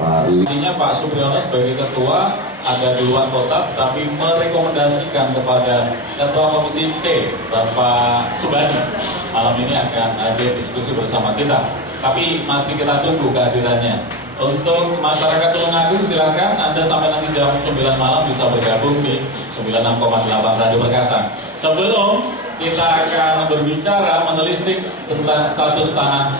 Pak Willy. Intinya Pak Supriyono sebagai ketua ada di luar kota, tapi merekomendasikan kepada Ketua Komisi C, Bapak Subandi, malam ini akan hadir diskusi bersama kita. Tapi masih kita tunggu kehadirannya. Untuk masyarakat Tulungagung silakan Anda sampai nanti jam 9 malam bisa bergabung di 96,8 Radio Perkasa. Sebelum kita akan berbicara menelisik tentang status tanah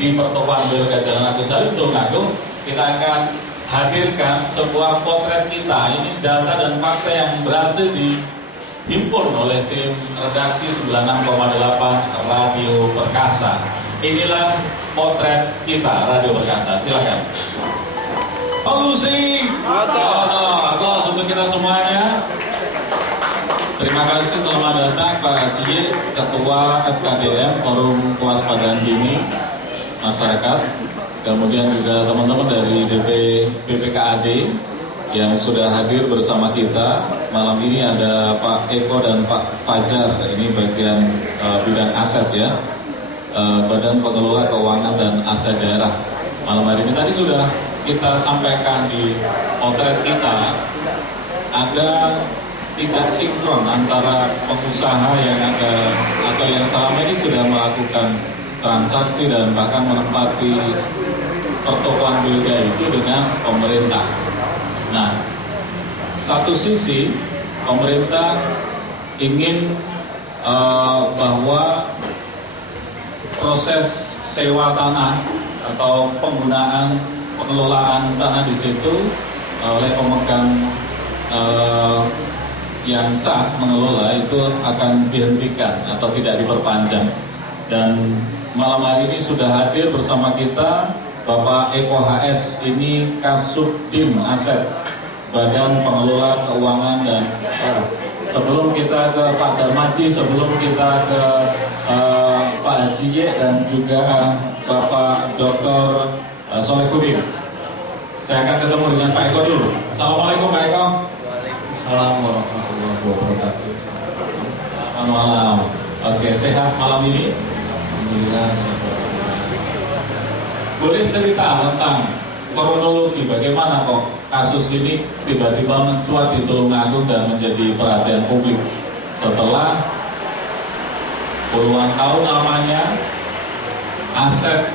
di pertokohan Wilayah Jalan Agus Salim Tulungagung, kita akan hadirkan sebuah potret kita. Ini data dan fakta yang berhasil dihimpun oleh tim redaksi 96,8 Radio Perkasa. Inilah potret kita Radio Perkasa. Silakan. Solusi. Aplaus untuk kita semuanya. Terima kasih, selamat datang Pak Haji, Ketua FKDM Forum Kewaspadaan Dini Masyarakat. Kemudian juga teman-teman dari BPKAD yang sudah hadir bersama kita. Malam ini ada Pak Eko dan Pak Fajar, ini bagian bidang aset ya, Badan Pengelola Keuangan dan Aset Daerah. Malam hari ini tadi sudah kita sampaikan di potret kita, ada tidak sinkron antara pengusaha yang ada atau yang selama ini sudah melakukan transaksi dan bahkan menempati pertokohan wilayah itu dengan pemerintah. Nah, satu sisi pemerintah ingin bahwa proses sewa tanah atau penggunaan pengelolaan tanah di situ oleh pemegang yang sah mengelola itu akan dihentikan atau tidak diperpanjang. Dan malam hari ini sudah hadir bersama kita Bapak Eko HS, ini Kasubdim Aset, Badan Pengelola Keuangan dan sebelum kita ke Pak Darmaji, sebelum kita ke Pak Haji dan juga Bapak Dr. Solehudin, saya akan ketemu dengan Pak Eko dulu. Assalamualaikum Pak Eko. Assalamualaikum warahmatullahi wabarakatuh. Selamat malam. Oke, sehat malam ini? Alhamdulillah. Boleh cerita tentang kronologi bagaimana kok kasus ini tiba-tiba mencuat di Tulungagung dan menjadi perhatian publik setelah puluhan tahun lamanya aset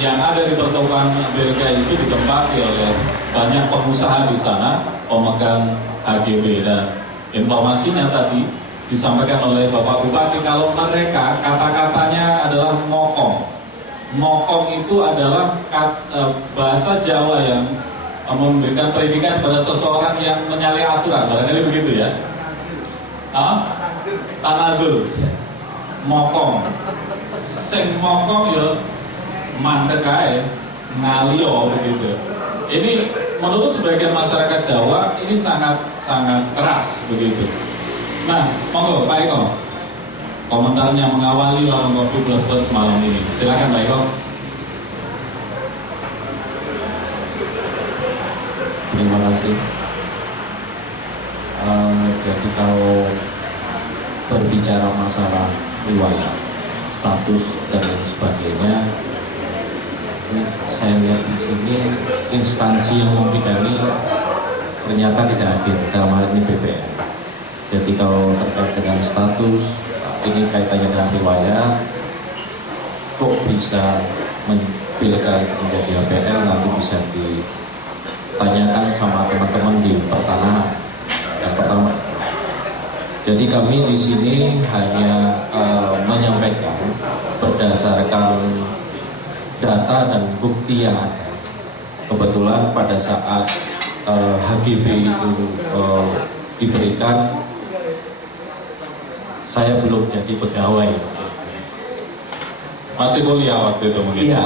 yang ada di pertokohan BLK itu ditempati oleh banyak pengusaha di sana, pemegang HGB, dan informasinya tadi disampaikan oleh Bapak Bupati kalau mereka kata-katanya adalah ngokong. Ngokong itu adalah bahasa Jawa yang memberikan predikat pada seseorang yang menyalahi aturan, barangkali begitu ya. Tanazul, mokong, sing mokong ya mandek ae, ngalio begitu. Ini menurut sebagian masyarakat Jawa ini sangat keras begitu. Nah, monggo Pak Eko, komentarnya mengawali Warung Kopi Plus Plus malam ini. Silakan Pak Eko. Terima kasih. Jadi kalau berbicara masalah riwayat, status dan lain sebagainya, saya lihat di sini instansi yang membidani ternyata tidak hadir, dalam hal ini BPN. Jadi kalau terkait dengan status, ini kaitannya dengan riwayat, kok bisa pilkada menjadi HPL, nanti bisa ditanyakan sama teman-teman di pertanahan. Yang pertama, jadi kami di sini hanya menyampaikan berdasarkan data dan bukti yang ada. Kebetulan pada saat HGB itu diberikan, saya belum jadi pegawai. Masih kuliah waktu itu mungkin? Iya,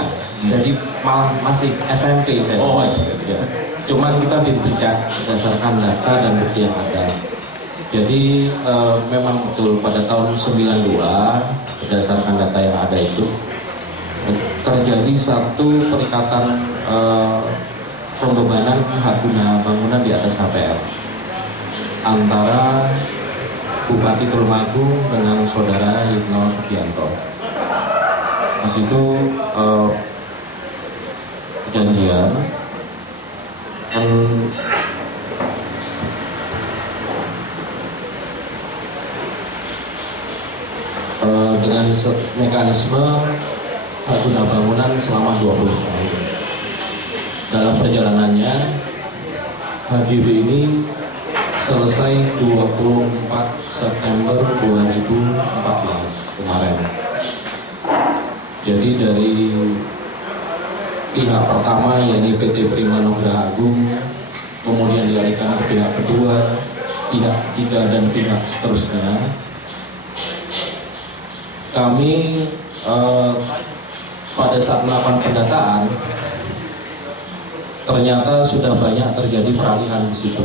jadi malah masih SMP saya. Oh, ya. Cuman kita berbicara berdasarkan data dan bukti yang ada. Jadi memang betul pada tahun 92 berdasarkan data yang ada itu terjadi satu perikatan pembebanan hak guna bangunan di atas HPL antara Bupati Tulungagung dengan Saudara Yitno Sugianto. Di situ perjanjian dengan mekanisme hak guna bangunan selama 20 tahun. Dalam perjalanannya, HGB ini selesai 24 September 2014 kemarin. Jadi dari pihak pertama yakni PT Prima Nugraha Agung, kemudian dialihkan ke pihak kedua, pihak ketiga dan pihak seterusnya. Kami pada saat melakukan pendataan ternyata sudah banyak terjadi peralihan di situ.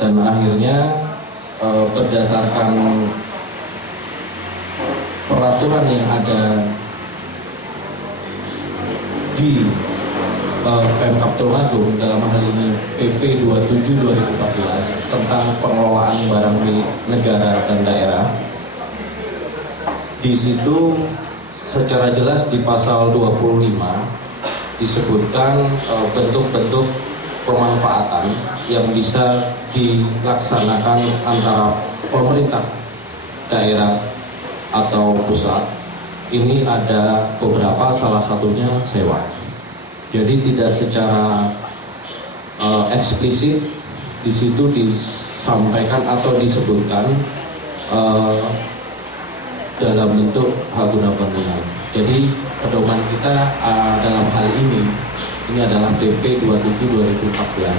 Dan akhirnya berdasarkan peraturan yang ada di Pemkab Tulungagung, dalam hal ini PP 27/2014 tentang pengelolaan barang milik negara dan daerah, di situ secara jelas di pasal 25 disebutkan bentuk-bentuk pemanfaatan yang bisa dilaksanakan antara pemerintah daerah atau pusat. Ini ada beberapa, salah satunya sewa. Jadi tidak secara eksplisit di situ disampaikan atau disebutkan dalam bentuk hak guna bangunan. Jadi pedoman kita dalam hal ini adalah PP 27/2014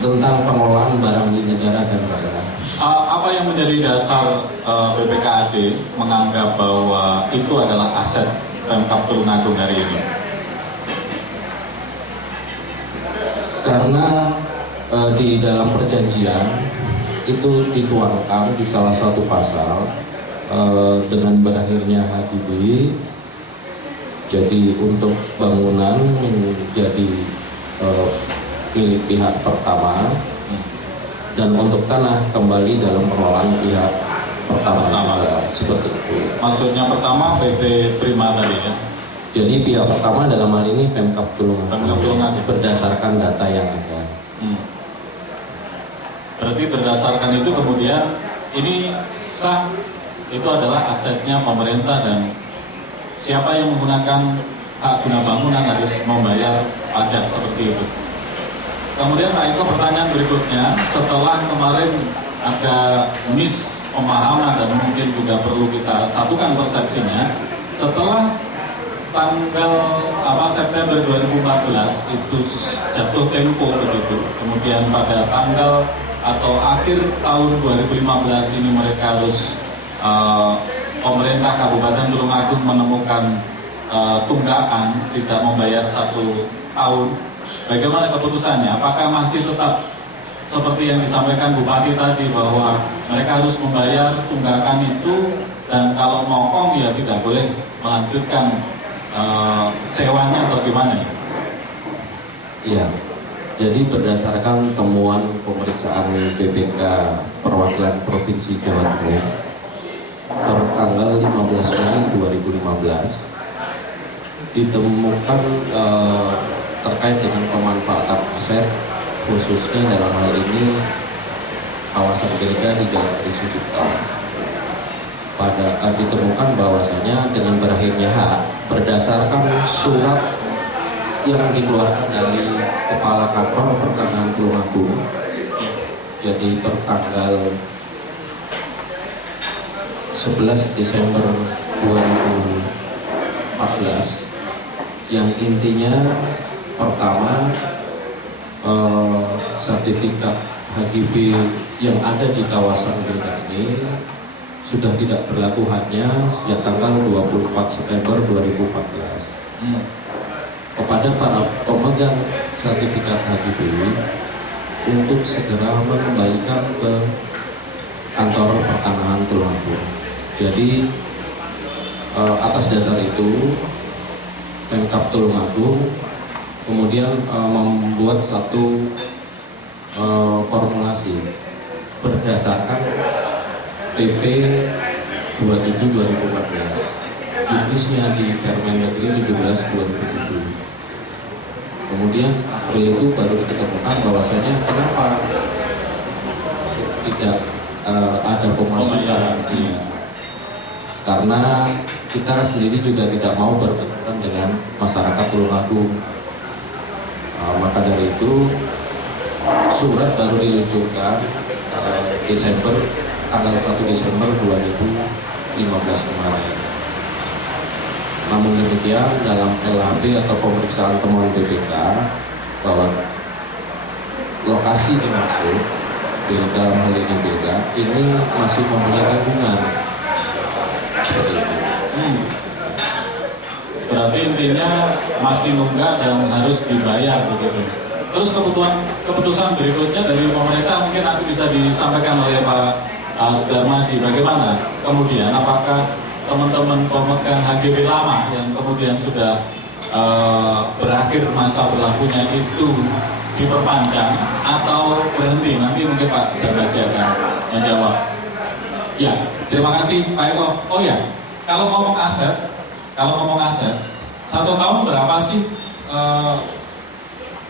tentang pengelolaan barang milik negara dan daerah. Apa yang menjadi dasar BPKAD menganggap bahwa itu adalah aset Pemkab Tulungagung hari ini? Karena di dalam perjanjian itu dituangkan di salah satu pasal dengan berakhirnya HGB, jadi untuk bangunan menjadi milik pihak pertama dan untuk tanah kembali dalam pengelolaan pihak pertama. Seperti itu. Maksudnya pertama PT Prima tadi ya? Jadi pihak pertama dalam hal ini Pemkab Tulungagung berdasarkan data yang ada. Berarti berdasarkan itu kemudian ini sah, itu adalah asetnya pemerintah dan siapa yang menggunakan hak guna bangunan harus membayar pajak seperti itu. Kemudian Pak Eko, pertanyaan berikutnya, setelah kemarin ada pemahaman dan mungkin juga perlu kita satukan persepsinya, setelah tanggal September 2014 itu jatuh tempo begitu, kemudian pada tanggal atau akhir tahun 2015 ini mereka harus pemerintah Kabupaten Tulungagung menemukan tunggakan tidak membayar 1 tahun. Bagaimana keputusannya? Apakah masih tetap seperti yang disampaikan Bupati tadi bahwa mereka harus membayar tunggakan itu dan kalau mokong ya tidak boleh melanjutkan sewanya atau gimana? Iya. Jadi berdasarkan temuan pemeriksaan BPK Perwakilan Provinsi Jawa Timur tertanggal 15 Mei 2015 ditemukan terkait dengan pemanfaatan aset, khususnya dalam hal ini kawasan gereja di Jalan Tri Sucipto. Ditemukan bahwasanya dengan berakhirnya hak berdasarkan surat yang dikeluarkan dari Kepala Kantor Pertanahan Tulungagung, jadi tertanggal 11 Desember 2014, yang intinya pertama sertifikat HGB yang ada di kawasan gereja ini sudah tidak berlaku hanya sejak tanggal 24 September 2014. Kepada para pemegang sertifikat HGB untuk segera mengembalikan ke kantor pertanahan Tulungagung. Jadi atas dasar itu Pemkab Tulungagung kemudian membuat satu formulasi berdasarkan PP 27/2014 juknisnya di Permendagri 17/2007. Kemudian April itu baru ditemukan bahwasanya kenapa tidak ada pemasukan. Karena kita sendiri juga tidak mau berbenturan dengan masyarakat Tulungagung. Maka dari itu surat baru diluncurkan Desember, tanggal 1 Desember 2015 kemarin. Namun demikian dalam LHP atau pemeriksaan temuan BPK bahwa lokasi dimaksud dalam hal ini Bilga ini masih mempunyai tanggungan. Berarti intinya masih nunggak dan harus dibayar begitu. Terus keputusan berikutnya dari pemerintah mungkin nanti bisa disampaikan oleh Pak Sudarmadi. Bagaimana kemudian, apakah teman-teman pemegang HGB lama yang kemudian sudah berakhir masa berlakunya itu diperpanjang atau berhenti? Nanti mungkin Pak Sudarmadi akan menjawab. Ya, terima kasih Pak Eko. Oh ya, kalau ngomong aset, 1 tahun berapa sih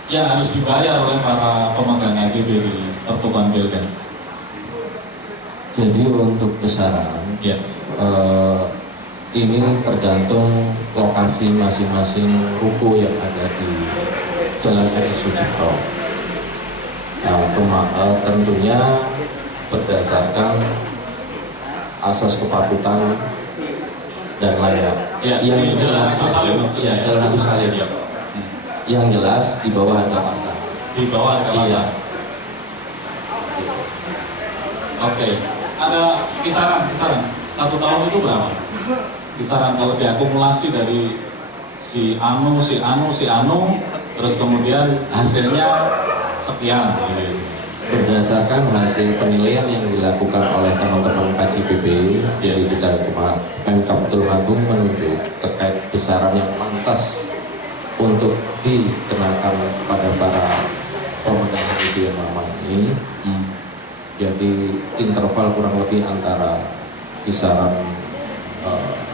yang harus dibayar oleh para pemegang HGB di Pertukuan Bilga? Jadi untuk besaran Ya. Ini tergantung lokasi masing-masing ruko yang ada di Jalan RI Sucipto. Tentunya berdasarkan asas kepatutan dan layak. Ya, yang jelas, ya, dalam usahalim. Ya. Yang jelas di bawah harga pasar. Di bawah harga pasar. Oke. Ada kisaran 1 tahun itu berapa? Kisaran kalau diakumulasi dari si anu, terus kemudian hasilnya sekian. Gitu. Berdasarkan hasil penilaian yang dilakukan oleh teman-teman KJPB, jadi kita Pemkab Tulungagung menunjuk terkait besaran yang pantas untuk dikenakan kepada para pemegang HGB yang lama ini. Jadi interval kurang lebih antara kisaran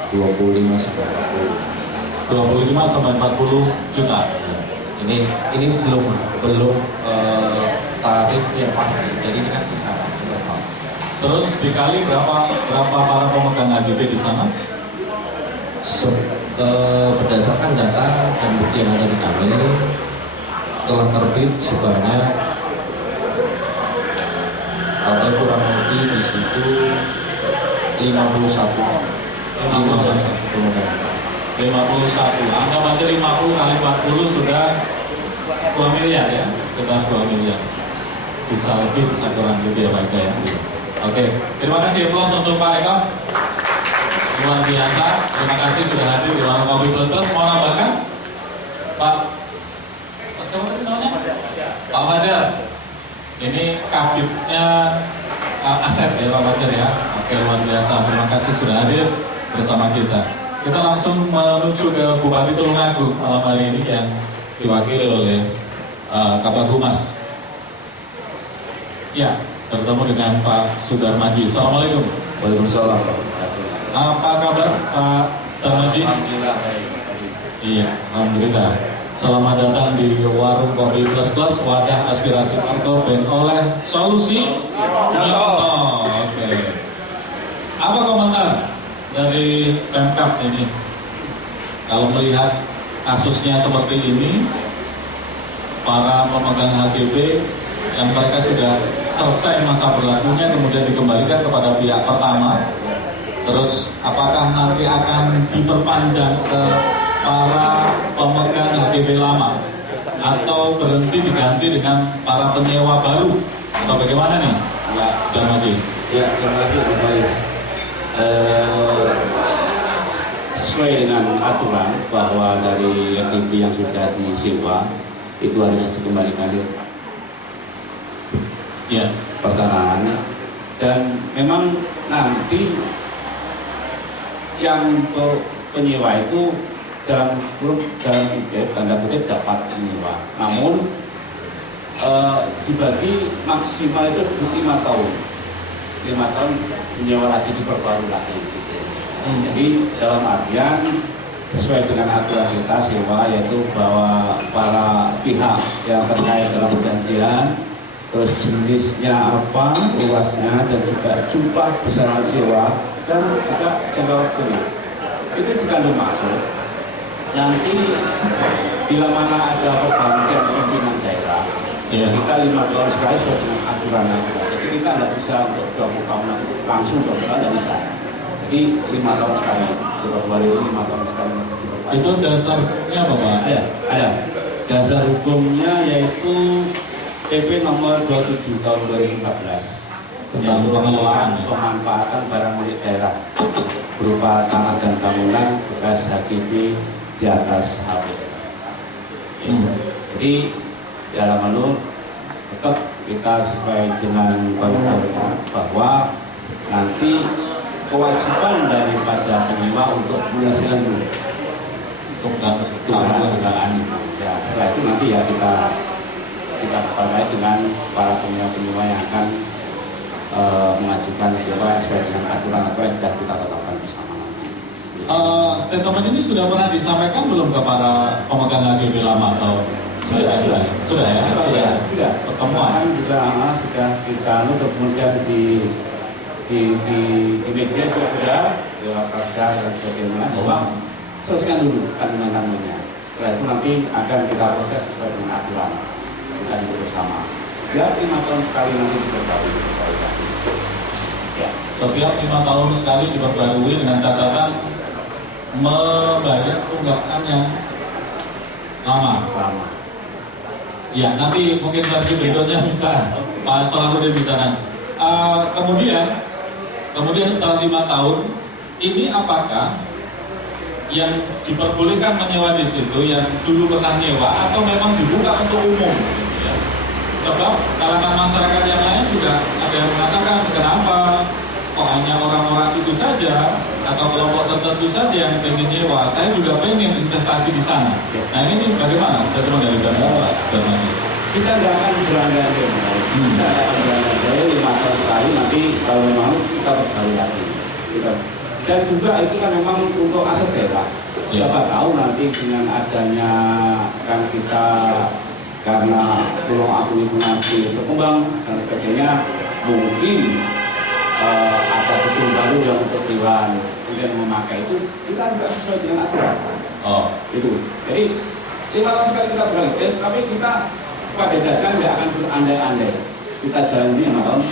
25 sampai 40 juta. Ini belum tarif yang pasti. Jadi ini kan kisaran. Terus dikali berapa para pemegang HGB di sana? Berdasarkan data dan bukti yang ada di kami, telah terbit sebanyak ada kurang lebih di situ 51 pemegang. 51. Anggap aja 50 kali 40 sudah 2 miliar ya. Sudah 2 miliar. Bisa lebih, bisa kurang lebih ya Pak Eko ya. Oke, terima kasih Plus untuk Pak Eko. Luar biasa. Terima kasih sudah hadir di Warung Kopi Plus. Mau nambahkan? Pak siapa tadi namanya? Pak Fajar. Ini kabitnya aset ya Pak Fajar ya. Oke, luar biasa. Terima kasih sudah hadir bersama kita. Kita langsung menuju ke Bupati Tulungagung malam hari ini yang diwakili oleh Kabag Humas. Ya, bertemu dengan Pak Sudarmadi. Assalamualaikum. Waalaikumsalam. Apa kabar Pak Sudarmadi? Alhamdulillah baik. Iya, alhamdulillah. Selamat datang di Warung Kopi Plus Plus, wadah aspirasi partai oleh Solusi. Oke. Apa komentar dari Pemkab ini? Kalau melihat kasusnya seperti ini, para pemegang HGB yang mereka sudah selesai masa berlakunya kemudian dikembalikan kepada pihak pertama, terus apakah nanti akan diperpanjang ke para pemegang HGB lama atau berhenti diganti dengan para penyewa baru atau bagaimana nih Pak Darmaji? Ya, terima kasih Pak Faiz. Sesuai dengan aturan bahwa dari HGB yang sudah disewa itu harus dikembalikan Ya, pertengahan, dan memang nanti yang penyewa itu dalam tanda kutip dapat menyewa, namun dibagi maksimal itu 5 tahun menyewa lagi, diperbarui lagi gitu. Jadi dalam artian sesuai dengan aturan kita sewa, yaitu bahwa para pihak yang terkait dalam perjanjian, terus jenisnya apa, luasnya, dan juga jumlah besaran sewa, dan juga jangka waktunya itu dikandung masuk. Nanti bila mana ada pergantian pimpinan daerah, kita 5 tahun sekali sesuai dengan aturan. Jadi kita tidak bisa untuk 20 tahun langsung 20 tahun, tidak bisa. Jadi 5 tahun sekali, 5 tahun sekali. Itu dasarnya apa Pak? Ada. Dasar hukumnya yaitu PP nomor 27 tahun 2014 tentang pengelolaan pemanfaatan barang milik daerah berupa tanah dan bangunan bekas HGB di atas HP. Jadi dalam menurut tetap kita sesuai dengan koridornya bahwa nanti kewajiban daripada penyewa untuk menyelesaikan dulu untuk keadaan. Ya, setelah itu nanti ya kita terkait dengan para penyewa yang akan mengajukan sewa sesuai dengan aturan apa yang sudah kita tetapkan bersama nanti. Statement ini sudah pernah disampaikan belum ke para pemegang HGB lama atau sudah ya? Sudah. Pertemuan juga sudah kita untuk kemudian di media juga sudah lewat raga dan sebagainya bahwa selesaikan dulu kandungan-kandungannya. Setelah itu nanti akan kita proses sesuai dengan aturan kita duduk bersama. Ya 5 tahun sekali nanti diperbarui. Ya. Setiap 5 tahun sekali diperbarui dengan catatan membayar tunggakan yang lama. Ya, nanti mungkin versi berikutnya bisa Pak Salahuddin bisa nanti. Kemudian setelah 5 tahun ini apakah yang diperbolehkan menyewa di situ yang dulu pernah nyewa atau memang dibuka untuk umum? Ya. Sebab kalangan masyarakat yang lain juga ada yang mengatakan kenapa kok hanya orang-orang itu saja atau kelompok tertentu saja yang pengen nyewa, saya juga pengen investasi di sana. Nah ini bagaimana? Bagaimana dari Bapak? Kita tidak akan berandai-andai. Kita akan berandai-andai 5 tahun sekali, nanti kalau memang kita berbarui lagi. Dan juga itu kan memang untuk aset daerah. Siapa tahu nanti dengan adanya kan kita karena pulau aku itu nanti berkembang dan sebagainya, mungkin ada gedung baru yang untuk dewan kemudian memakai itu kita juga sesuai dengan aturan. Itu. Jadi 5 tahun sekali kita berganti, tapi kita pada dasarnya tidak akan berandai-andai. Kita jalan ini 5 tahun.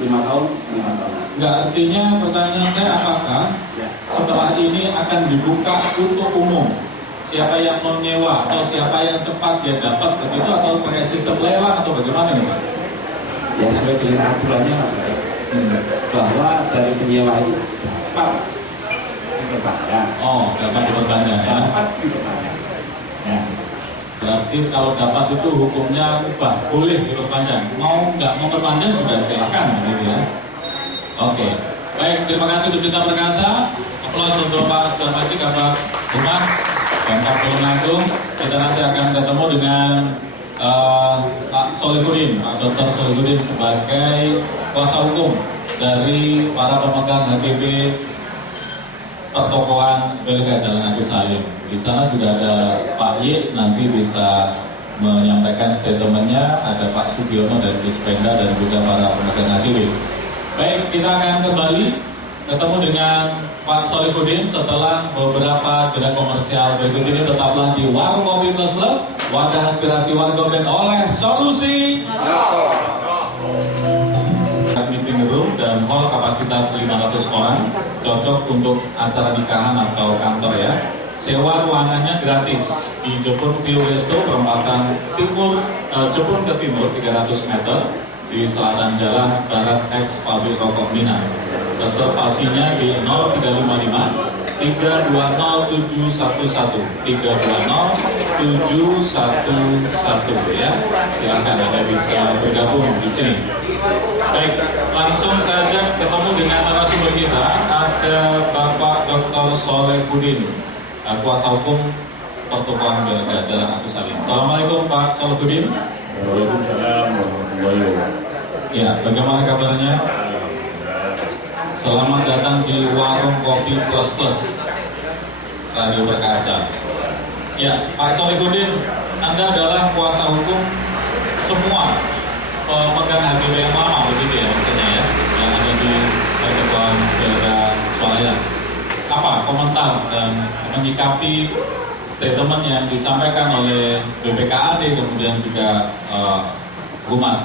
Enggak, artinya pertanyaan saya apakah setelah ini akan dibuka untuk umum? Siapa yang mau nyewa atau siapa yang cepat dia dapat begitu atau pakai sistem lelang atau bagaimana nih Pak? Ya sesuai dengan aturannya bahwa dari penyewa itu dapat diperpanjang. Dapat diperpanjang ya. Dapat diperpanjang. Ya. Berarti kalau dapat itu hukumnya ubah, boleh diperpanjang. Mau nggak mau perpanjang juga silakan gitu ya. Oke. Baik, terima kasih untuk Cinta Perkasa. Aplaus untuk Pak Sudarmadi, Kabak Humas dan Pak Tulungagung. Kita nanti akan ketemu dengan Pak Solihuddin, Pak Dr. Solihuddin sebagai kuasa hukum dari para pemegang HGB pertokoan Belga Jalan Agus Salim. Di sana juga ada Pak Y, nanti bisa menyampaikan statementnya. Ada Pak Sugiono dari Dispenda dan juga para pemegang HGB. Baik, kita akan kembali ketemu dengan Pak Solihuddin setelah beberapa jeda komersial berikut ini. Tetaplah di Warung Kopi Plus Plus, wadah aspirasi warga dan oleh Solusi. Meeting room dan hall kapasitas 500 orang, cocok untuk acara nikahan atau kantor ya. Sewa ruangannya gratis di Jepun View Resto, perempatan timur, Jepun ke timur 300 meter di selatan jalan barat X Pabrik Rokok Minang. Reservasinya di 0355 320 711 320 711 ya. Silakan Anda bisa bergabung di sini. Baik, langsung saja ketemu dengan narasumber kita. Ada Bapak Dr. Solihuddin, kuasa hukum pertokoan Belga Jalan Agus Salim. Assalamualaikum Pak Solihuddin. Waalaikumsalam warahmatullahi wabarakatuh. Ya, bagaimana kabarnya? Selamat datang di Warung Kopi Plus Plus Radio Perkasa. Ya, Pak Solihuddin, Anda adalah kuasa hukum semua pemegang HGB yang lama, begitu ya maksudnya ya, yang ada di Ketua Pilkada Swalayan. Apa komentar dan menyikapi statement yang disampaikan oleh BPKAD kemudian juga Humas?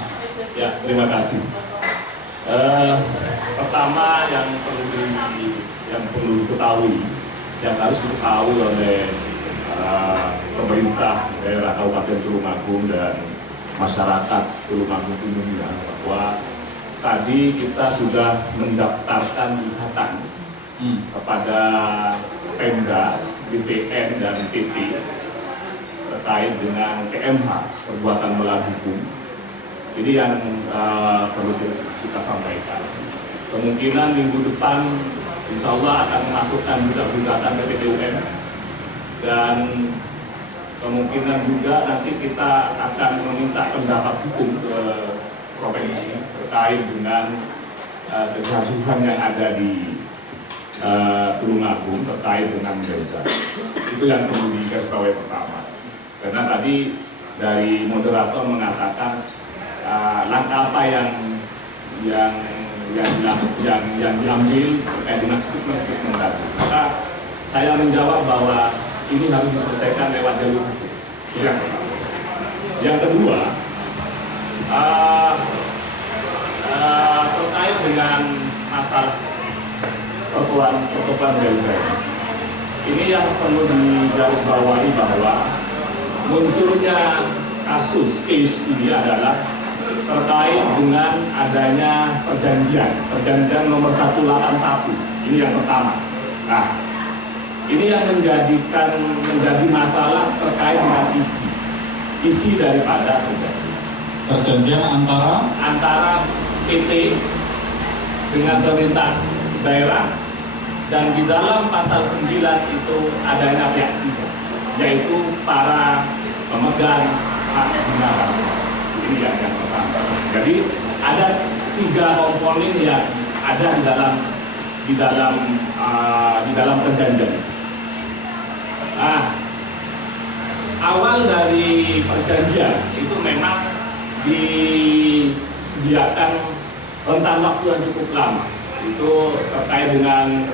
Ya, terima kasih. Pertama yang perlu diketahui, yang harus diketahui oleh pemerintah daerah Kabupaten Tulungagung dan masyarakat Tulungagung umumnya, bahwa tadi kita sudah mendaftarkan gugatan kepada Pemda, BPN dan PT terkait dengan KMH, perbuatan melawan hukum. Ini yang perlu kita sampaikan. Kemungkinan minggu depan insya Allah akan melakukan gugatan ke PT UN, dan kemungkinan juga nanti kita akan meminta pendapat hukum ke provinsi terkait dengan kegaduhan yang ada di Tulungagung terkait dengan Belja. Itu yang perlu digarisbawahi pertama. Karena tadi dari moderator mengatakan langkah apa yang diambil terkait dengan statement tadi. Maka saya menjawab bahwa ini harus diselesaikan lewat jalur hukum. Yang kedua, terkait dengan masalah pertokohan Belga. Ini yang perlu digarisbawahi bahwa munculnya kasus case ini adalah terkait dengan adanya perjanjian nomor 181. Ini yang pertama. Nah, ini yang menjadi masalah terkait dengan isi daripada Perjanjian antara PT dengan pemerintah daerah, dan di dalam pasal 9 itu adanya pihak ketiga, yaitu para pemegang hak guna bangunan. Ini yang pertama. Jadi ada 3 komponen yang ada di dalam perjanjian. Nah, awal dari perjanjian itu memang disediakan rentang waktu yang cukup lama. Itu terkait dengan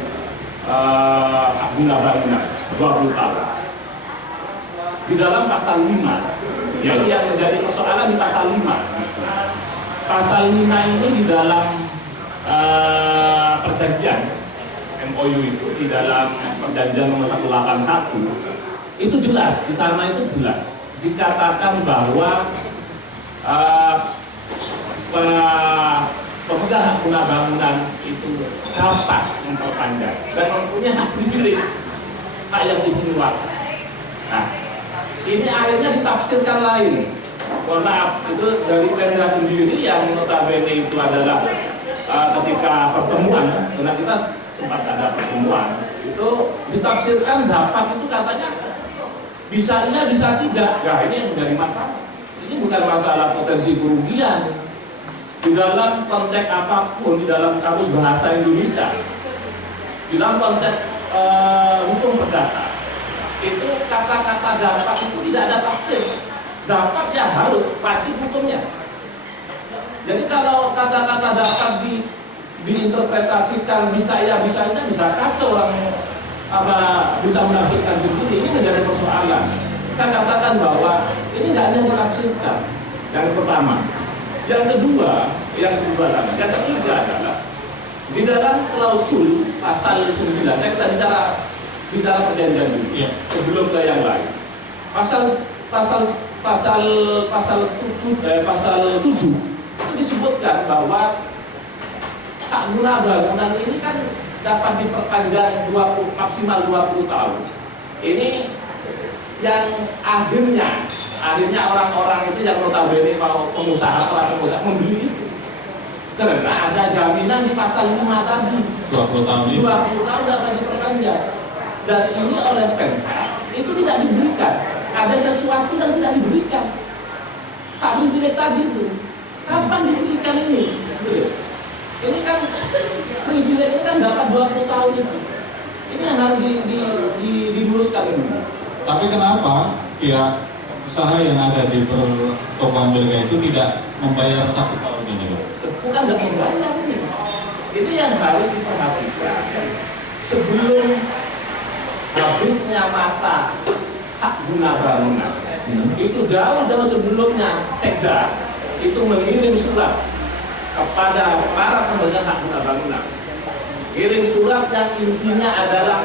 hak guna bangunan 20 tahun. Di dalam pasal 5, jadi yang menjadi persoalan di pasal 5. Pasal 5 ini di dalam perjanjian MOU itu, di dalam perjanjian nomor 181 itu jelas, di sana itu jelas dikatakan bahwa pemegang hak guna bangunan itu dapat memperpanjang dan mempunyai hak milik hak yang disewakan. Nah, ini akhirnya ditafsirkan lain. Mohon maaf, itu dari Pemda sendiri yang notabene itu adalah ketika pertemuan, karena kita sempat ada pertemuan, itu ditafsirkan dapat itu katanya bisa iya, bisa tidak. Ya, ini yang menjadi masalah. Ini bukan masalah potensi kerugian. Di dalam konteks apapun, di dalam kamus bahasa Indonesia, di dalam konteks hukum perdata, itu kata-kata dapat itu tidak ada tafsir. Dapat ya harus wajib hukumnya. Jadi kalau kata-kata dapat diinterpretasikan bisa ya bisa aja, bisa kacau orang bisa menafsirkan sendiri. Ini menjadi persoalan. Saya katakan bahwa ini tidak hanya ditafsirkan. Yang pertama. Yang kedua adalah di dalam klausul pasal 9. Saya bicara perjanjian dulu, sebelum ke yang lain. Pasal 7 itu disebutkan bahwa hak guna bangunan ini kan dapat diperpanjang maksimal 20 tahun. Ini yang akhirnya orang-orang itu yang notabene para pengusaha membeli itu, karena ada jaminan di pasal 5 tadi 20 tahun dapat diperpanjang, dan ini oleh Pemda itu tidak diberikan. Ada sesuatu yang tidak diberikan. Kami bilang tadi itu kapan diberikan ini? Ini kan privilege harus diluruskan ini. Tapi kenapa pihak usaha yang ada di pertokohan Belga itu tidak membayar 1 tahun ini, Pak? Bukan nggak membayar ini. Ini yang harus diperhatikan sebelum habisnya masa hak guna bangunan. Itu jauh-jauh sebelumnya Sekda itu mengirim surat kepada para pemegang hak guna bangunan. Kirim surat yang intinya adalah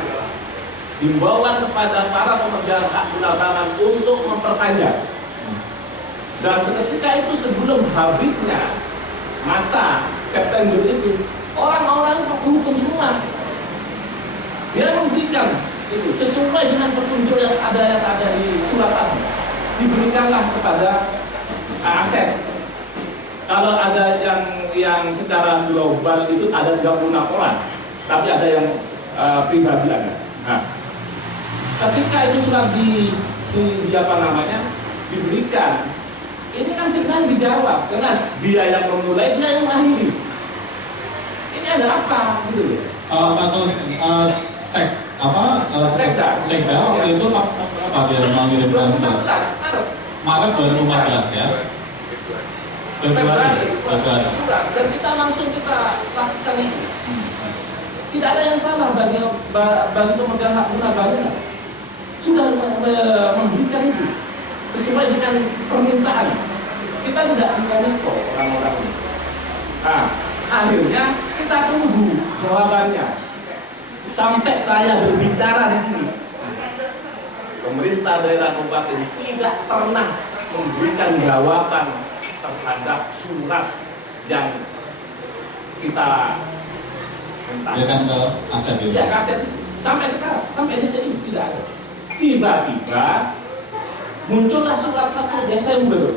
himbauan kepada para pemegang hak guna bangunan untuk memperpanjang. Dan seketika itu sebelum habisnya masa September itu, orang-orang hukum semua dia memberikan itu sesuai dengan petunjuk yang ada di surat tadi, diberikanlah kepada aset. Kalau ada yang secara global itu ada 36 orang, tapi ada yang pribadi ada. Nah, ketika itu surat diberikan, ini kan sebenarnya dijawab karena dia yang memulai, dia yang mengakhiri. Ini ada apa gitu ya? Sekda waktu itu apa dia mengirimkan Maret 2014 ya? Februari. Dan kita langsung lakukan itu. Tidak ada yang salah bagi pemegang hak guna bangunan. Sudah memberikan itu sesuai dengan permintaan. Kita tidak mengatur orang-orang ini. Nah, akhirnya kita tunggu jawabannya. Sampai saya berbicara di sini, pemerintah daerah kabupaten tidak pernah memberikan jawaban terhadap surat yang kita minta. Dia kan ke aset itu. Ya, aset sampai sekarang, sampai detik ini tidak ada. Tiba-tiba muncullah surat 1 Desember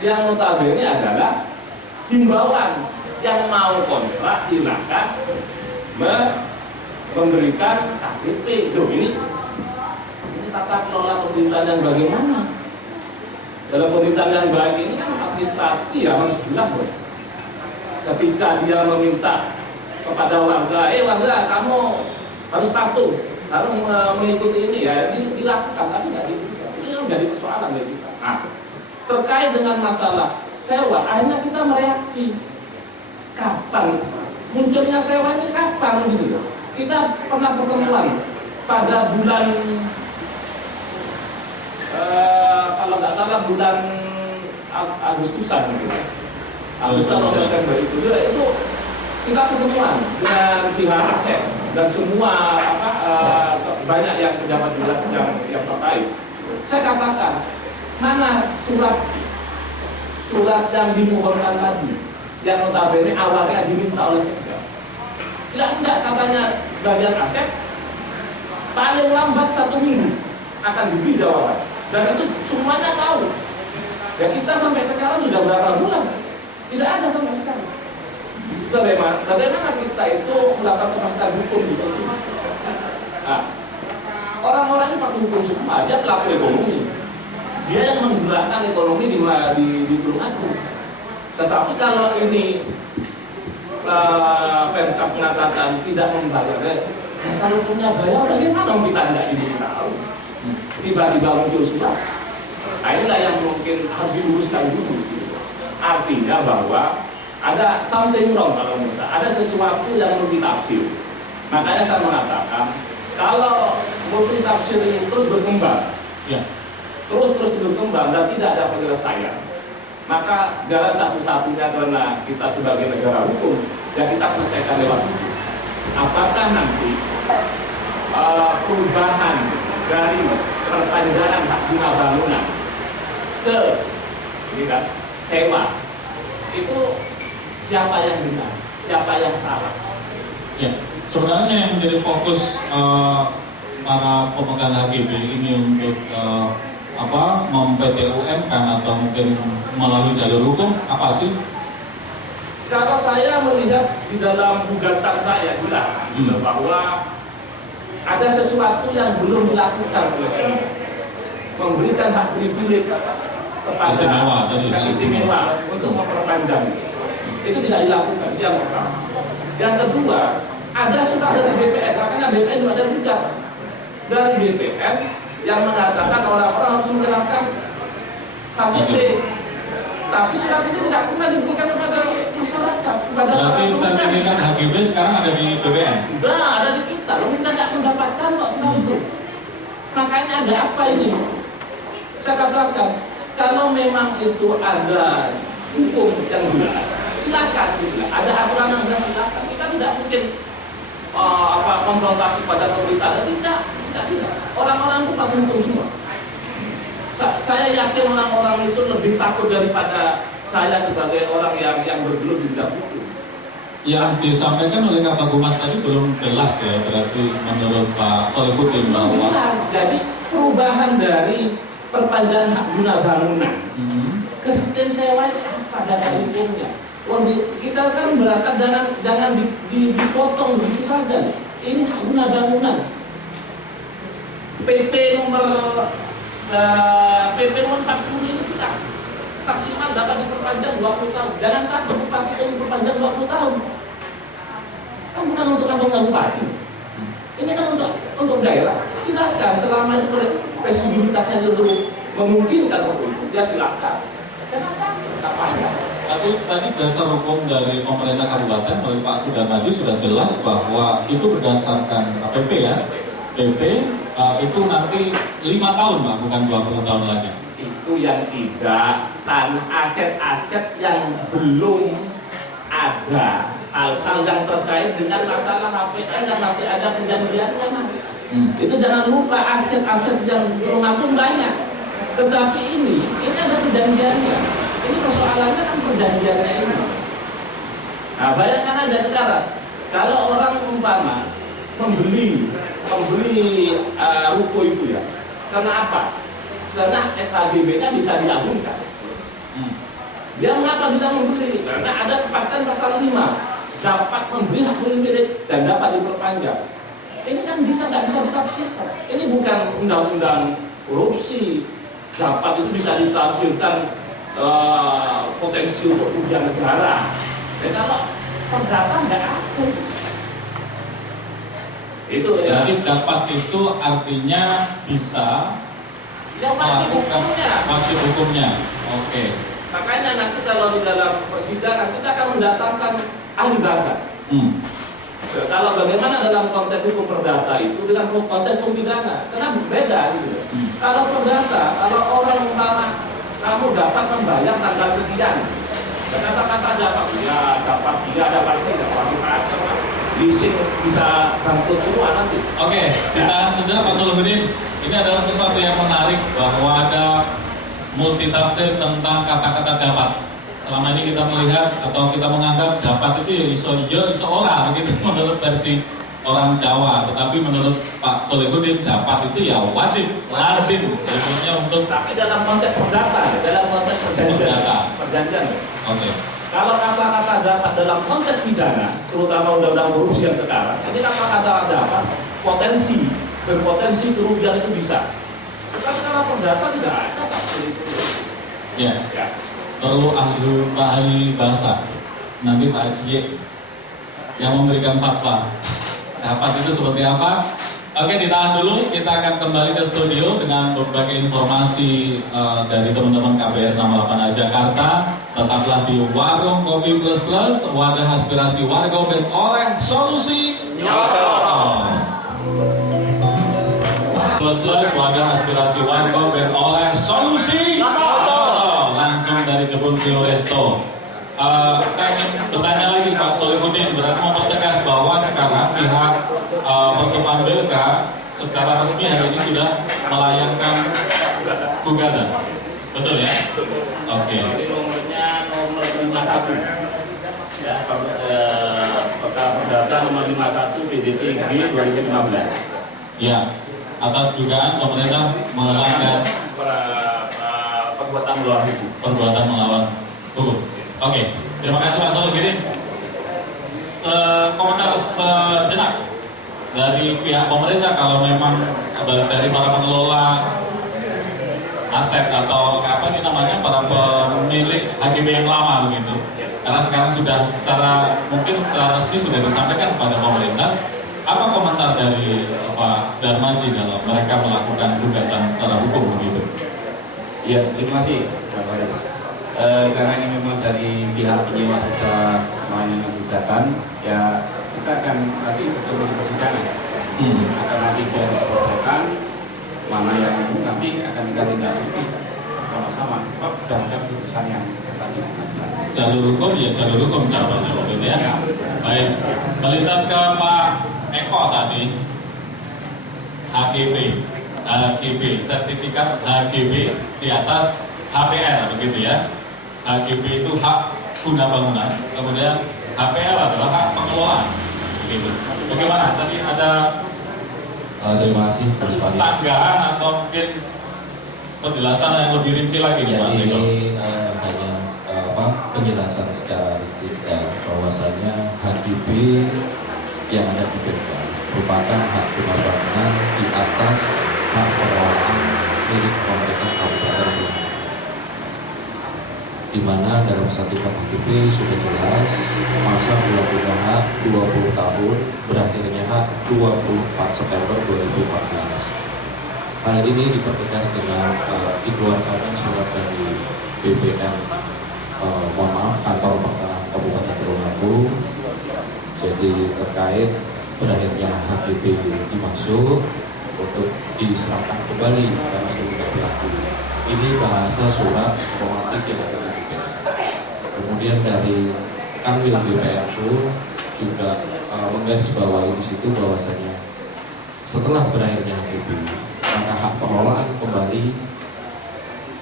yang notabene adalah himbauan yang mau kontrak silakan memberikan KTP. Loh, ini tata kelola pemerintahan yang bagaimana? Dalam pemerintahan yang baik ini kan administrasi ya harus jelas, bro. Ketika dia meminta kepada warga, warga kamu harus patuh, harus mengikuti ini ya, ini dilakukan, tapi nggak dilakukan. Itu yang menjadi persoalan dari kita. Nah, terkait dengan masalah sewa, akhirnya kita mereaksi. Kapan munculnya sewa ini kapan gitu loh? Kita pernah pertemuan pada bulan kalau nggak salah bulan Agustusan gitu. Agustus atau September itu kita pertemuan dengan pihak aset dan semua banyak yang pejabat dinas yang terkait. Saya katakan mana surat yang dimohonkan tadi yang notabene awalnya diminta oleh Sekda. Tidak katanya bagian aset paling lambat 1 minggu akan diberi jawaban, dan itu semuanya tahu. Dan kita sampai sekarang sudah berapa bulan tidak ada sampai sekarang. Bagaimana kita itu melakukan kepastian hukum di sini? Nah, orang-orang ini pakai hukum semua, dia pelaku ekonomi, dia yang menggerakkan ekonomi di Tulung Agung. Tetapi kalau ini Pemkab mengatakan tidak membayar, dasar hukumnya bayar, bagaimana kita tidak diberitahu? Tiba-tiba muncul surat. Nah, inilah yang mungkin harus diluruskan dulu. Artinya bahwa ada something wrong kalau menurut saya, ada sesuatu yang multitafsir. Makanya saya mengatakan kalau multitafsir ini terus berkembang, terus berkembang dan tidak ada penyelesaian, maka jalan satu-satunya karena kita sebagai negara hukum ya kita selesaikan lewat hukum. Apakah nanti perubahan dari perpanjangan hak guna bangunan ke ini kan sewa itu siapa yang benar, siapa yang salah? Ya, sebenarnya yang menjadi fokus para pemegang HGB ini untuk mem-PT-UN kan atau mungkin melalui jalur hukum apa sih? Kalau saya melihat di dalam gugatan saya jelas bahwa ada sesuatu yang belum dilakukan oleh pemerintah, memberikan hak privilege kepada istimewa untuk memperpanjang itu tidak dilakukan. Yang pertama. Yang kedua, Ada surat dari BPN, makanya BPN juga saya juga dari BPN yang mengatakan orang-orang harus menyerahkan KTP. Tapi surat ini tidak pernah diberikan kepada masyarakat, kepada Berarti para sertifikat HGB sekarang ada di BPN? udah ada di kita, loh kita nggak mendapatkan kok surat itu. Makanya ada apa ini? Saya katakan, kalau memang itu ada hukum yang jelas, silakan. Ada aturan yang jelas, silakan. Kita tidak mungkin konfrontasi pada pemerintah. Tidak. Orang-orang itu patuh hukum semua. Saya yakin orang-orang itu lebih takut daripada saya sebagai orang yang bergelut di bidang hukum. Yang disampaikan oleh Kabag Humas tadi belum jelas ya, berarti menurut Pak Solihuddin bahwa Jadi perubahan dari perpanjangan hak guna bangunan ke sistem sewa itu apa dasar hukumnya? Kita kan berangkat jangan dipotong begitu saja. Ini hak guna bangunan. PP nomor 40 ini kita maksimal dapat diperpanjang 20 tahun. Jangan takut bupati itu diperpanjang 20 tahun. Kan bukan untuk kantong bupati. Ini kan untuk daerah. Silakan selama itu fleksibilitasnya itu memungkinkan untuk itu, dia silakan. Kenapa? Kapannya? tapi tadi dasar hukum dari pemerintah kabupaten oleh Pak Sudarmadi sudah jelas bahwa itu berdasarkan KPP ya. PP itu nanti 5 tahun Pak, bukan 20 tahun lagi. Itu yang tidak, aset-aset yang belum ada, hal-hal yang terkait dengan masalah HPL yang masih ada perjanjiannya Mas. Itu jangan lupa aset-aset yang belum mampu banyak. Tetapi ini ada perjanjiannya. Ini persoalannya kan perjanjiannya ini. Nah bayangkan aja sekarang, kalau orang umpama membeli ruko itu ya, karena apa? Karena SHGB-nya bisa diagunkan. Dia mengapa bisa membeli? Karena ada kepastian pasal 5, dapat membeli hak milik dan dapat diperpanjang. Ini kan nggak bisa ditafsirkan. Ini bukan undang-undang korupsi. Dapat itu bisa ditafsirkan potensi untuk kerugian negara. Dan kalau perdata nggak ada. Itu ya. Jadi dapat itu artinya bisa Ya wajib hukumnya. Oke. Makanya nanti kalau di dalam persidangan kita akan mendatangkan ahli bahasa. Kalau bagaimana dalam konteks hukum perdata itu dengan konteks hukum pidana, karena beda gitu. Kalau perdata, kalau orang umpama kamu dapat membayar tanggal sekian, kata-kata dapat leasing bisa bangkrut semua nanti. Oke, kita sejenak Pak Solihuddin. Ini adalah sesuatu yang menarik bahwa ada multitafsir tentang kata-kata dapat. Selama ini kita melihat atau kita menganggap dapat itu ya iso ora begitu menurut versi orang Jawa. Tetapi menurut Pak Solihuddin dapat itu ya wajib, lazim. Maksudnya untuk tapi dalam konteks perdata, dalam konteks perjanjian. Oke. Kalau kata-kata dapat dalam konteks pidana, terutama undang-undang korupsi yang sekarang, ini kata-kata dapat berpotensi kerugian itu bisa. Tetapi kalau perdata tidak ada Pak. Ya. Perlu ahli bahasa. Nanti Pak Haji yang memberikan fatwa. Dapat itu seperti apa? Oke, ditahan dulu. Kita akan kembali ke studio dengan berbagai informasi dari teman-teman KBR 68A Jakarta. Tetaplah di Warung Kopi Plus Plus, wadah aspirasi warga dan oleh solusi nyata. Plus Plus, wadah aspirasi warga dan oleh solusi nyata. Langsung dari Kebun Trio Resto. Saya ingin bertanya lagi Pak Solihuddin, berarti mempertegas bahwa sekarang pihak Pertukaran BLK secara resmi hari ini sudah melayangkan gugatan, betul ya? Oke. Ini nomornya nomor 51. Ya, perkara perdata nomor 51 PDT G 2015. Ya, atas dugaan pemerintah melanggar perbuatan melawan hukum. Perbuatan melawan hukum. Oke, terima kasih Pak Solihuddin. Komentar sejenak dari pihak pemerintah kalau memang dari para pengelola aset atau apa ini namanya para pemilik HGB yang lama begitu. Karena sekarang sudah mungkin secara resmi sudah disampaikan kepada pemerintah. Apa komentar dari Pak Sudarmaji dalam mereka melakukan gugatan secara hukum begitu? Ya, terima kasih Pak Faris. Karena ini memang dari pihak penyewa sudah mengajukan gugatan, ya kita akan nanti bersama di persidangan. Akan nanti diselesaikan mana yang nanti akan kita tindak lanjuti sama-sama. Sebab sudah ada keputusan yang tadi. Jalur hukum ya jalur hukum jawabannya begitu ya. Baik, melintas ke Pak Eko tadi. HGB, sertifikat HGB di atas HPL begitu ya. HGB itu hak guna bangunan, kemudian HPL adalah hak pengelolaan begitu. Bagaimana? Tadi ada Terima kasih Mas Faris. sanggahan atau mungkin penjelasan yang lebih rinci lagi Pak Jadi Eko? ini hanya penjelasan secara rinci bahwasanya HGB yang ada di BK merupakan hak guna bangunan di atas hak pengelolaan milik pemerintah Kabupaten Bogor. Di mana dalam sertifikat HGB sudah jelas masa berlakunya hak 20 tahun, berakhirnya hak 24 September 2014. Hal ini dipertegas dengan dikeluarkan surat dari BPM, kantor pertanahan Kabupaten Tulungagung. Jadi terkait berakhirnya HGB dimaksud untuk diserahkan kembali karena sudah tidak berlaku. Ini bahasa surat otomatis yang ada di BPM. Kemudian dari Kanwil BPM pun juga menggarisbawahi di situ bahwasanya setelah berakhirnya HGB, maka hak pengelolaan kembali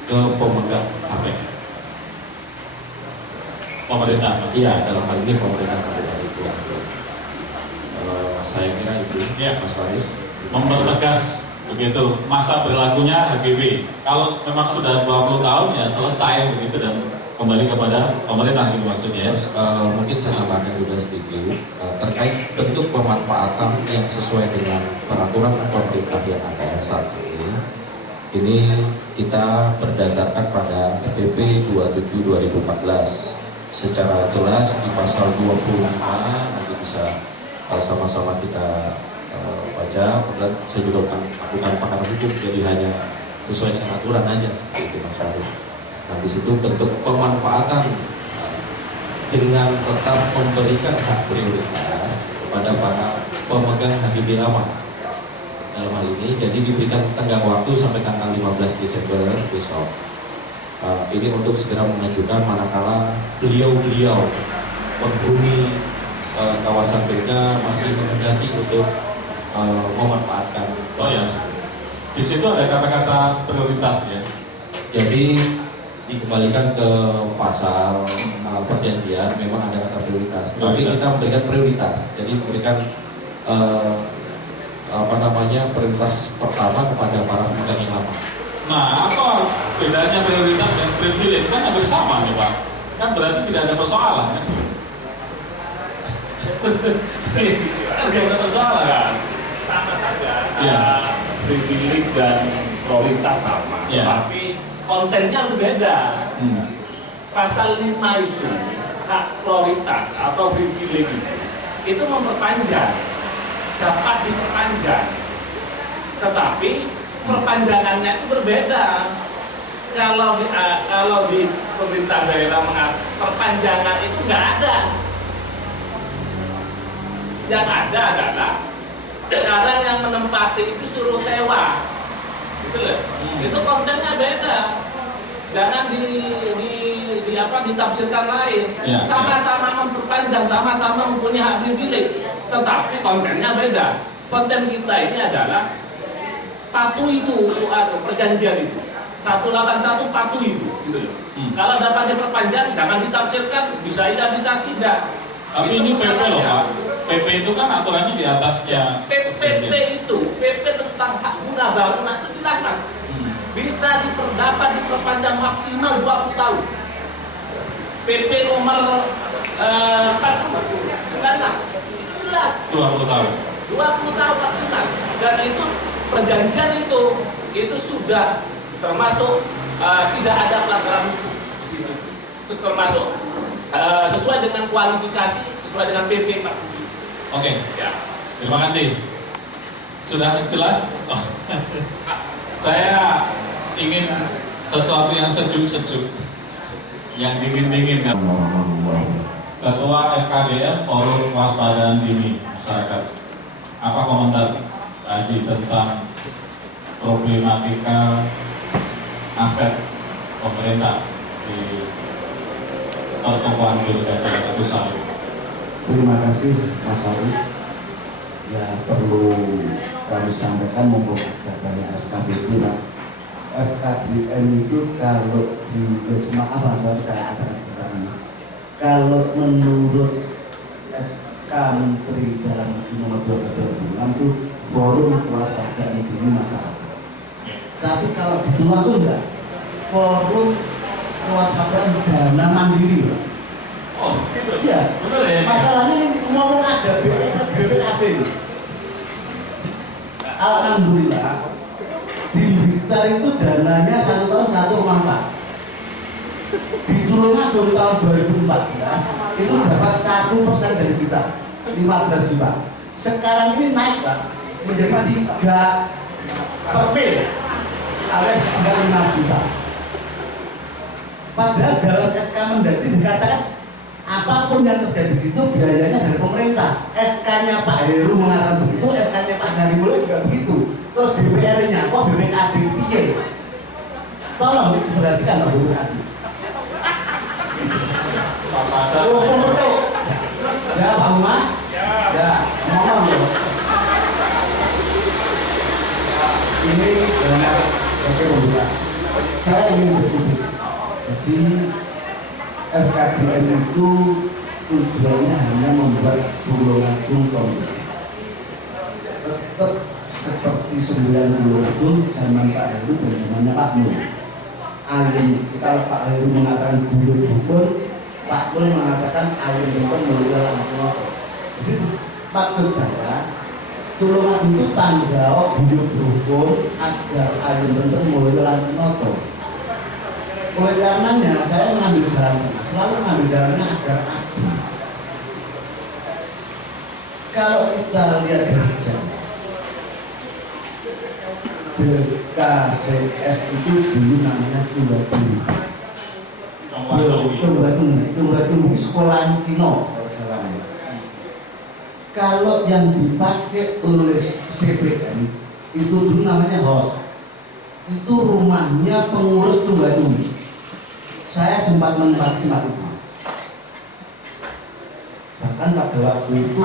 ke pemegang HPL. Pemerintah. Iya, dalam hal ini pemerintah Kabupaten Tulungagung. Saya kira itu, Ya. Mas Faris. Mempertegas begitu masa berlakunya HGB. Kalau memang sudah 20 tahun ya selesai begitu dan kembali kepada pemerintah gitu maksudnya. Terus mungkin saya tambahkan juga sedikit terkait bentuk pemanfaatan yang sesuai dengan peraturan pemerintah yang ada saat ini. Ini kita berdasarkan pada PP 27/2014. Secara jelas di pasal 25 nanti bisa sama-sama kita baca. Kemudian saya juga bukan pakar hukum, jadi hanya sesuai dengan aturan aja seperti itu Mas Faris. Nah di situ bentuk pemanfaatan dengan tetap memberikan hak prioritas kepada para pemegang HGB lama dalam hal ini. Jadi diberikan tenggang waktu sampai tanggal 15 Desember besok. Ini untuk segera mengajukan manakala beliau-beliau penghuni kawasan Beda masih menghendaki untuk memanfaatkan. Oh ya, di situ ada kata-kata prioritas ya. Jadi dikembalikan ke pasal perjanjian, memang ada kata prioritas. Tapi kita memberikan prioritas. Jadi memberikan prioritas pertama kepada para pemegang yang lama. Nah, apa bedanya prioritas dan privilege? Kan hampir sama nih Pak. Kan berarti tidak ada persoalan kan? Kan tidak ada persoalan kan? Sama saja. Ya. Privilege dan prioritas sama. Ya. Tapi kontennya berbeda. Pasal 5 itu hak prioritas atau privilege itu memperpanjang, dapat diperpanjang, tetapi perpanjangannya itu berbeda. Kalau di pemerintah daerah perpanjangan itu nggak ada. Yang ada adalah sekarang yang menempati itu suruh sewa, gitu loh. Itu kontennya beda. Jangan ditafsirkan lain. Ya, Sama-sama memperpanjang, sama-sama mempunyai hak privilege, tetapi kontennya beda. Konten kita ini adalah patuh itu, perjanjian itu. 181 patuh itu, gitu loh. Kalau dapat diperpanjang, jangan ditafsirkan bisa iya bisa tidak. Tapi ini PP loh Pak. PP itu kan aturannya di atasnya. PP itu, PP tentang hak guna bangunan itu jelas Mas. Bisa dapat diperpanjang maksimal 20 tahun. PP nomor 46 itu jelas 20 tahun. 20 tahun maksimal. Dan itu perjanjian itu sudah termasuk tidak ada pelanggaran hukum di situ. Itu termasuk sesuai dengan kualifikasi, sesuai dengan PP Pak. Oke, Ya. terima kasih. Sudah jelas? Oh. Saya ingin sesuatu yang sejuk-sejuk, yang dingin-dingin kan. Ketua FKDM Forum Kewaspadaan Dini Masyarakat. Apa komentar Pak Haji tentang problematika aset pemerintah di pertokohan Pilkada Batu Sari? Terima kasih Mas Ari. Ya perlu kami sampaikan mumpung ada banyak SKB itu lah. FKDM itu kalau di maaf kalau saya katakan kalau menurut SK Menteri dalam Negeri nomor 2 itu forum kewaspadaan dini masyarakat. Tapi kalau di luar itu enggak, forum kewaspadaan dana mandiri. Oh, gitu. Iya, Benar ya? masalahnya ini ngomong ada BPKB. Alhamdulillah di Blitar itu dananya 1 tahun 1,4. Di Tulungagung tahun 2014 itu dapat 1% dari kita 15 juta. Sekarang ini naik Pak menjadi 3 per mil alias 5 juta. Padahal dalam SK Mendagri dikatakan apapun yang terjadi di situ biayanya dari pemerintah. SK-nya Pak Heru mengatakan begitu, SK-nya Pak Sari Mulyo juga begitu. Terus DPR-nya apa BPKB piye? Tolong diperhatikan Pak BPKB. Ya Pak Mas. Ya, mohon ya. Ini benar oke membuka. Saya ingin berputus. Jadi FKDM itu tujuannya hanya membuat Tulungagung kondusif. Tetap seperti 90 zaman Pak Heru dan zamannya Pak Nur. Alim, kalau Pak Heru mengatakan guyur dukun, Pak Nur mengatakan alim dukun melalui langsung. Jadi maksud saya Tulungagung itu tanggung jawab guyur dukun agar alim dukun melalui langsung. Oleh karenanya saya mengambil jalan, selalu mengambil jalannya agar adil. Kalau kita lihat dari sejarah, BKCS itu dulu namanya Tunggal-Tunggi sekolah Cina. Kalau yang dipakai oleh CPN itu dulu namanya HOS. Itu rumahnya pengurus Tunggal-Tunggi. Saya sempat menempati tempat itu. Bahkan pada waktu itu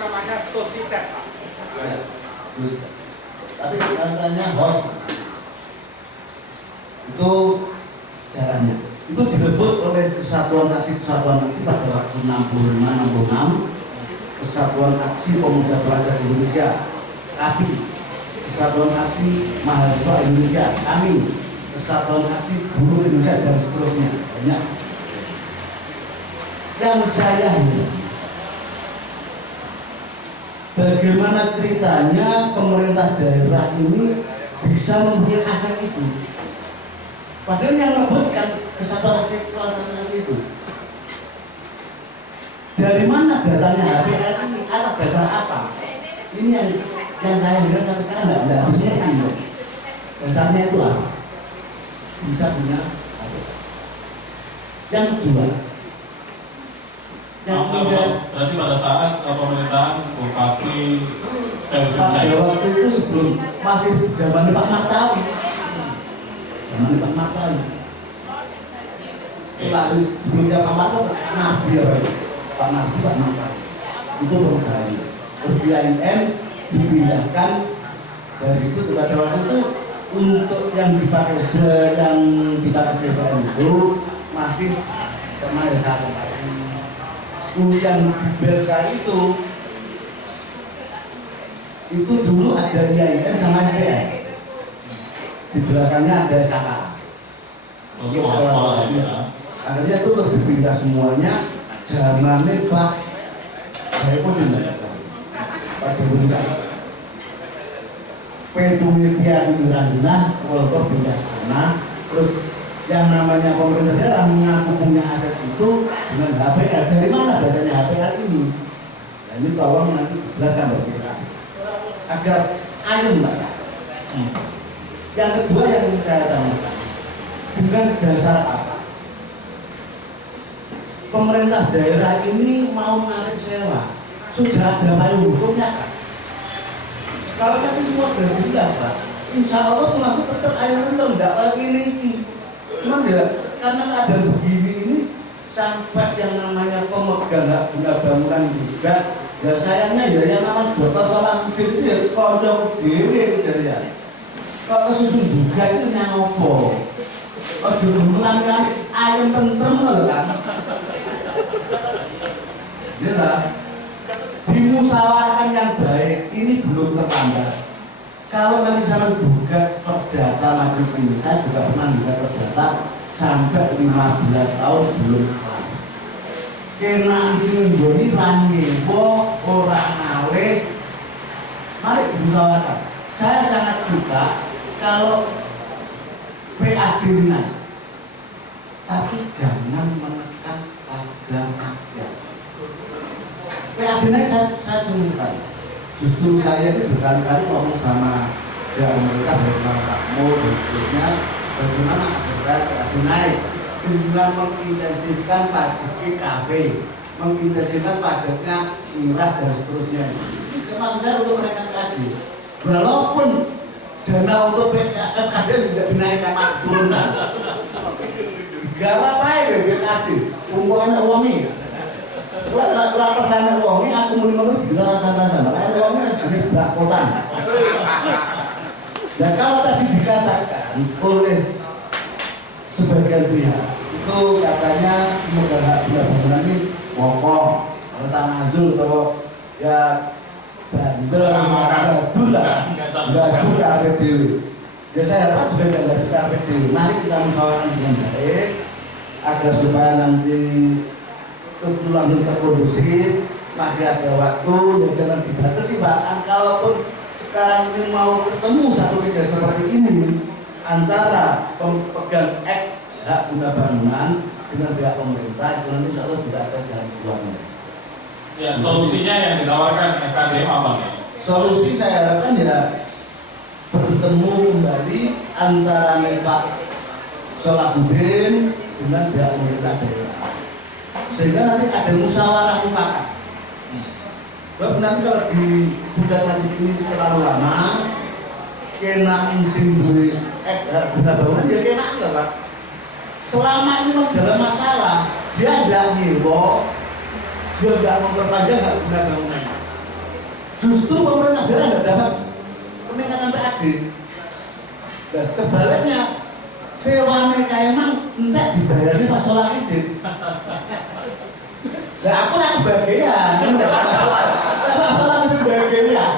namanya sositet Pak. tapi katanya host itu sejarahnya itu direbut oleh Kesatuan Aksi pada waktu 65-66 Kesatuan Aksi Pemuda Pelajar Indonesia KAPI, Kesatuan Aksi Mahasiswa Indonesia kami, Kesatuan Aksi Buruh Indonesia dan seterusnya banyak. Yang saya lihat bagaimana ceritanya pemerintah daerah ini bisa mempunyai aset itu. Padahal yang merebutkan Kesatuan Aksi Pelajar itu. Dari mana datanya HPR ini? Atas dasar apa? Ini yang saya dengar sampai sekarang nggak harusnya ini. Dasarnya itu apa? Bisa punya HPR. Yang kedua, berarti pada saat pemerintahan Bupati pada waktu itu sebelum masih zaman Pak Martawi, Pak Martawi. Lalu sebelumnya Pak Martawi, Pak Martawi itu berkali. BIN dipindahkan dari itu kepada waktu itu untuk yang dipakai CPN itu masih pernah ya saya yang di Belka itu dulu ada IAIN sama SDN, di belakangnya ada SKK. Akhirnya itu terus dipindah semuanya zamannya Pak Saipudin, Pak Saipudin. Petungnya pihak Irandina, Wolko pindah sana, terus yang namanya pemerintah daerah mengaku punya aset itu dengan HPL. Dari mana datanya HPL ini? Nah, ini tolong nanti jelaskan bagi kita agar ayem Pak. Yang kedua yang ingin saya tanyakan, dengan dasar apa pemerintah daerah ini mau menarik sewa? Sudah ada payung hukumnya kan? Kalau tadi semua sudah jelas Pak, insya Allah pelaku tetap ayam untung, tidak lagi riki. Cuman ya, karena keadaan begini ini sampai yang namanya pemegang hak guna bangunan juga, ya sayangnya ya yang namanya Dr. Salahuddin itu ya kocok dewe dari ya. Kalau kesusun juga itu nyopo. Oh jumlah kan ayam tentrem loh kan. Ya lah. Dimusyawarahkan yang baik ini belum terlambat. Kalau nanti saya gugat perdata maju ini, saya juga pernah gugat perdata sampai 15 tahun belum kelar. Kena sing nggoni rangewo ora ngalih. Mari dimusyawarahkan. Saya sangat suka kalau PAD naik, tapi jangan menekan pada rakyat. PAD naik saya cuma sekali. Justru saya itu berkali-kali ngomong sama ya mereka dari Pak Mo dan seterusnya bagaimana agar PAD naik dengan mengintensifkan pajak kafe, mengintensifkan pajaknya murah dan seterusnya. Memang saya untuk menaikkan PAD, walaupun dana untuk PKD juga dinaikkan turunan. Gak apa-apa ya PKD, umpamanya uangnya. Lapas sana uangnya aku mau juga rasa-rasa, makanya uangnya jadi belakotan. Dan kalau tadi dikatakan oleh sebagian pihak itu katanya pemegang hak guna bangunan ini pokok, tanazul atau ya bandel, gadur lah, gadur ke APDW. Ya saya harap juga tidak gadur ke APDW. Mari kita musyawarahkan dengan baik agar supaya nanti langsung terkondusif, masih ada waktu, ya jangan dibatasi Pak. Kalaupun sekarang ini mau ketemu satu meja seperti ini antara pemegang hak guna bangunan dengan pihak pemerintah, itu nanti insya Allah tidak ada jalan keluarnya. Ya, solusinya yang ditawarkan FKDM apa? Solusi saya harapkan ya bertemu kembali antara Pak Salahuddin dengan pihak pemerintah daerah. Sehingga nanti ada musyawarah mufakat. Sebab nanti kalau dibuat nanti ini terlalu lama, kena insin duit guna bangunan dia kena enggak Pak? Selama ini memang dalam masalah, dia tidak nyewa, dia tidak memperpanjang hak guna bangunan. Justru pemerintah daerah tidak dapat peningkatan PAD. Dan sebaliknya sewa mereka emang entah dibayarnya Pak Salahuddin. Nah aku nak kebahagiaan, enggak masalah. Apa lagi kebahagiaan?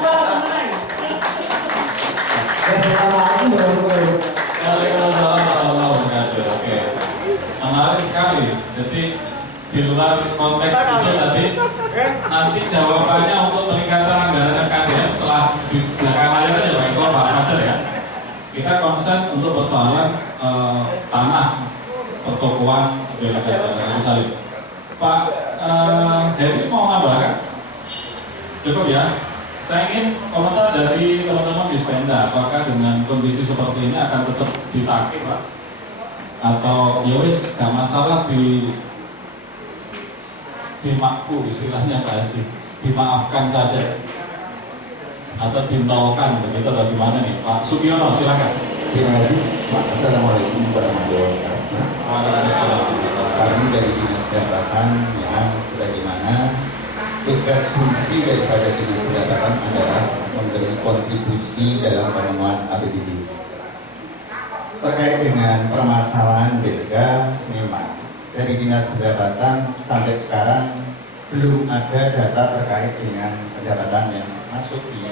Assalamualaikum warahmatullahi wabarakatuh. Waalaikumsalam warahmatullahi wabarakatuh. Oke, menarik sekali. Jadi di luar konteks itu nanti jawabannya untuk peningkatan anggaran FKDM setelah di belakang layar aja Pak Eko, Pak Fajar ya. Kita konsen untuk persoalan tanah pertokoan Yerusalem. Pak Heri mau nambahkan? Cukup ya. Saya ingin komentar dari teman-teman di Spenda. Apakah dengan kondisi seperti ini akan tetap ditakik Pak? Atau ya wis gak masalah dimakfu istilahnya Pak sih, dimaafkan saja atau dinolkan begitu bagaimana nih Pak Sugiono, silakan. Terima kasih. Assalamualaikum warahmatullahi wabarakatuh. Waalaikumsalam. Kami dari Dinas Pendapatan yang bagaimana tugas fungsi daripada Dinas Pendapatan adalah memberi kontribusi dalam pemenuhan APBD. Terkait dengan permasalahan Belga, memang dari Dinas Pendapatan sampai sekarang belum ada data terkait dengan pendapatan yang masuk di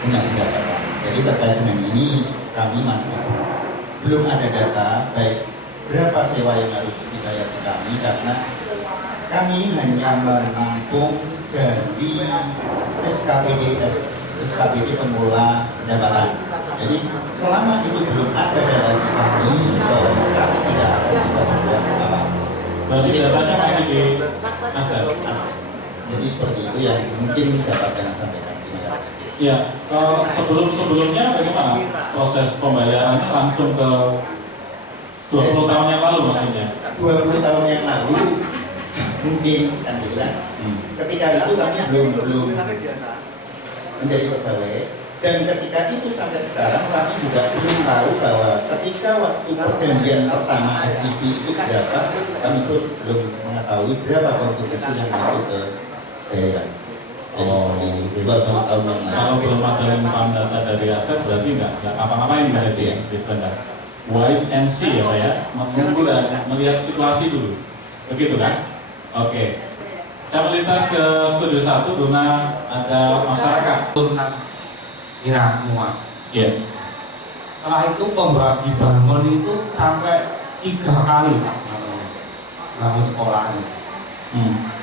Dinas Pendapatan. Jadi terkait dengan ini kami masih belum ada data baik berapa sewa yang harus dibayar di kami, karena kami hanya menampung dari SKPD pengelola pendapatan. Jadi selama itu belum ada dalam kami bahwa kami tidak akan bisa membuat apa. Berarti datanya masih di aset. Jadi seperti itu yang mungkin dapat kami sampaikan. Terima kasih. Ya, sebelumnya bagaimana proses pembayarannya langsung ke 20 tahun yang lalu maksudnya? 20 tahun yang lalu mungkin kan gitu kan. Ketika itu kami belum menjadi pegawai, dan ketika itu sampai sekarang kami juga belum tahu bahwa ketika waktu perjanjian pertama FDP itu berapa, kami pun belum mengetahui berapa kontribusi yang masuk ke daerah. Jadi seperti 20 tahun yang lalu. Kalau belum ada limpahan data dari aset berarti nggak apa-apain berarti ya di sebentar. Wait and see ya Pak ya, menunggu dan melihat situasi dulu. Begitu kan? Oke. Saya melintas ke studio 1, Dona ada masyarakat. Kira semua. Iya. Setelah itu pembagi bangun itu sampai 3 kali Pak bangun sekolah.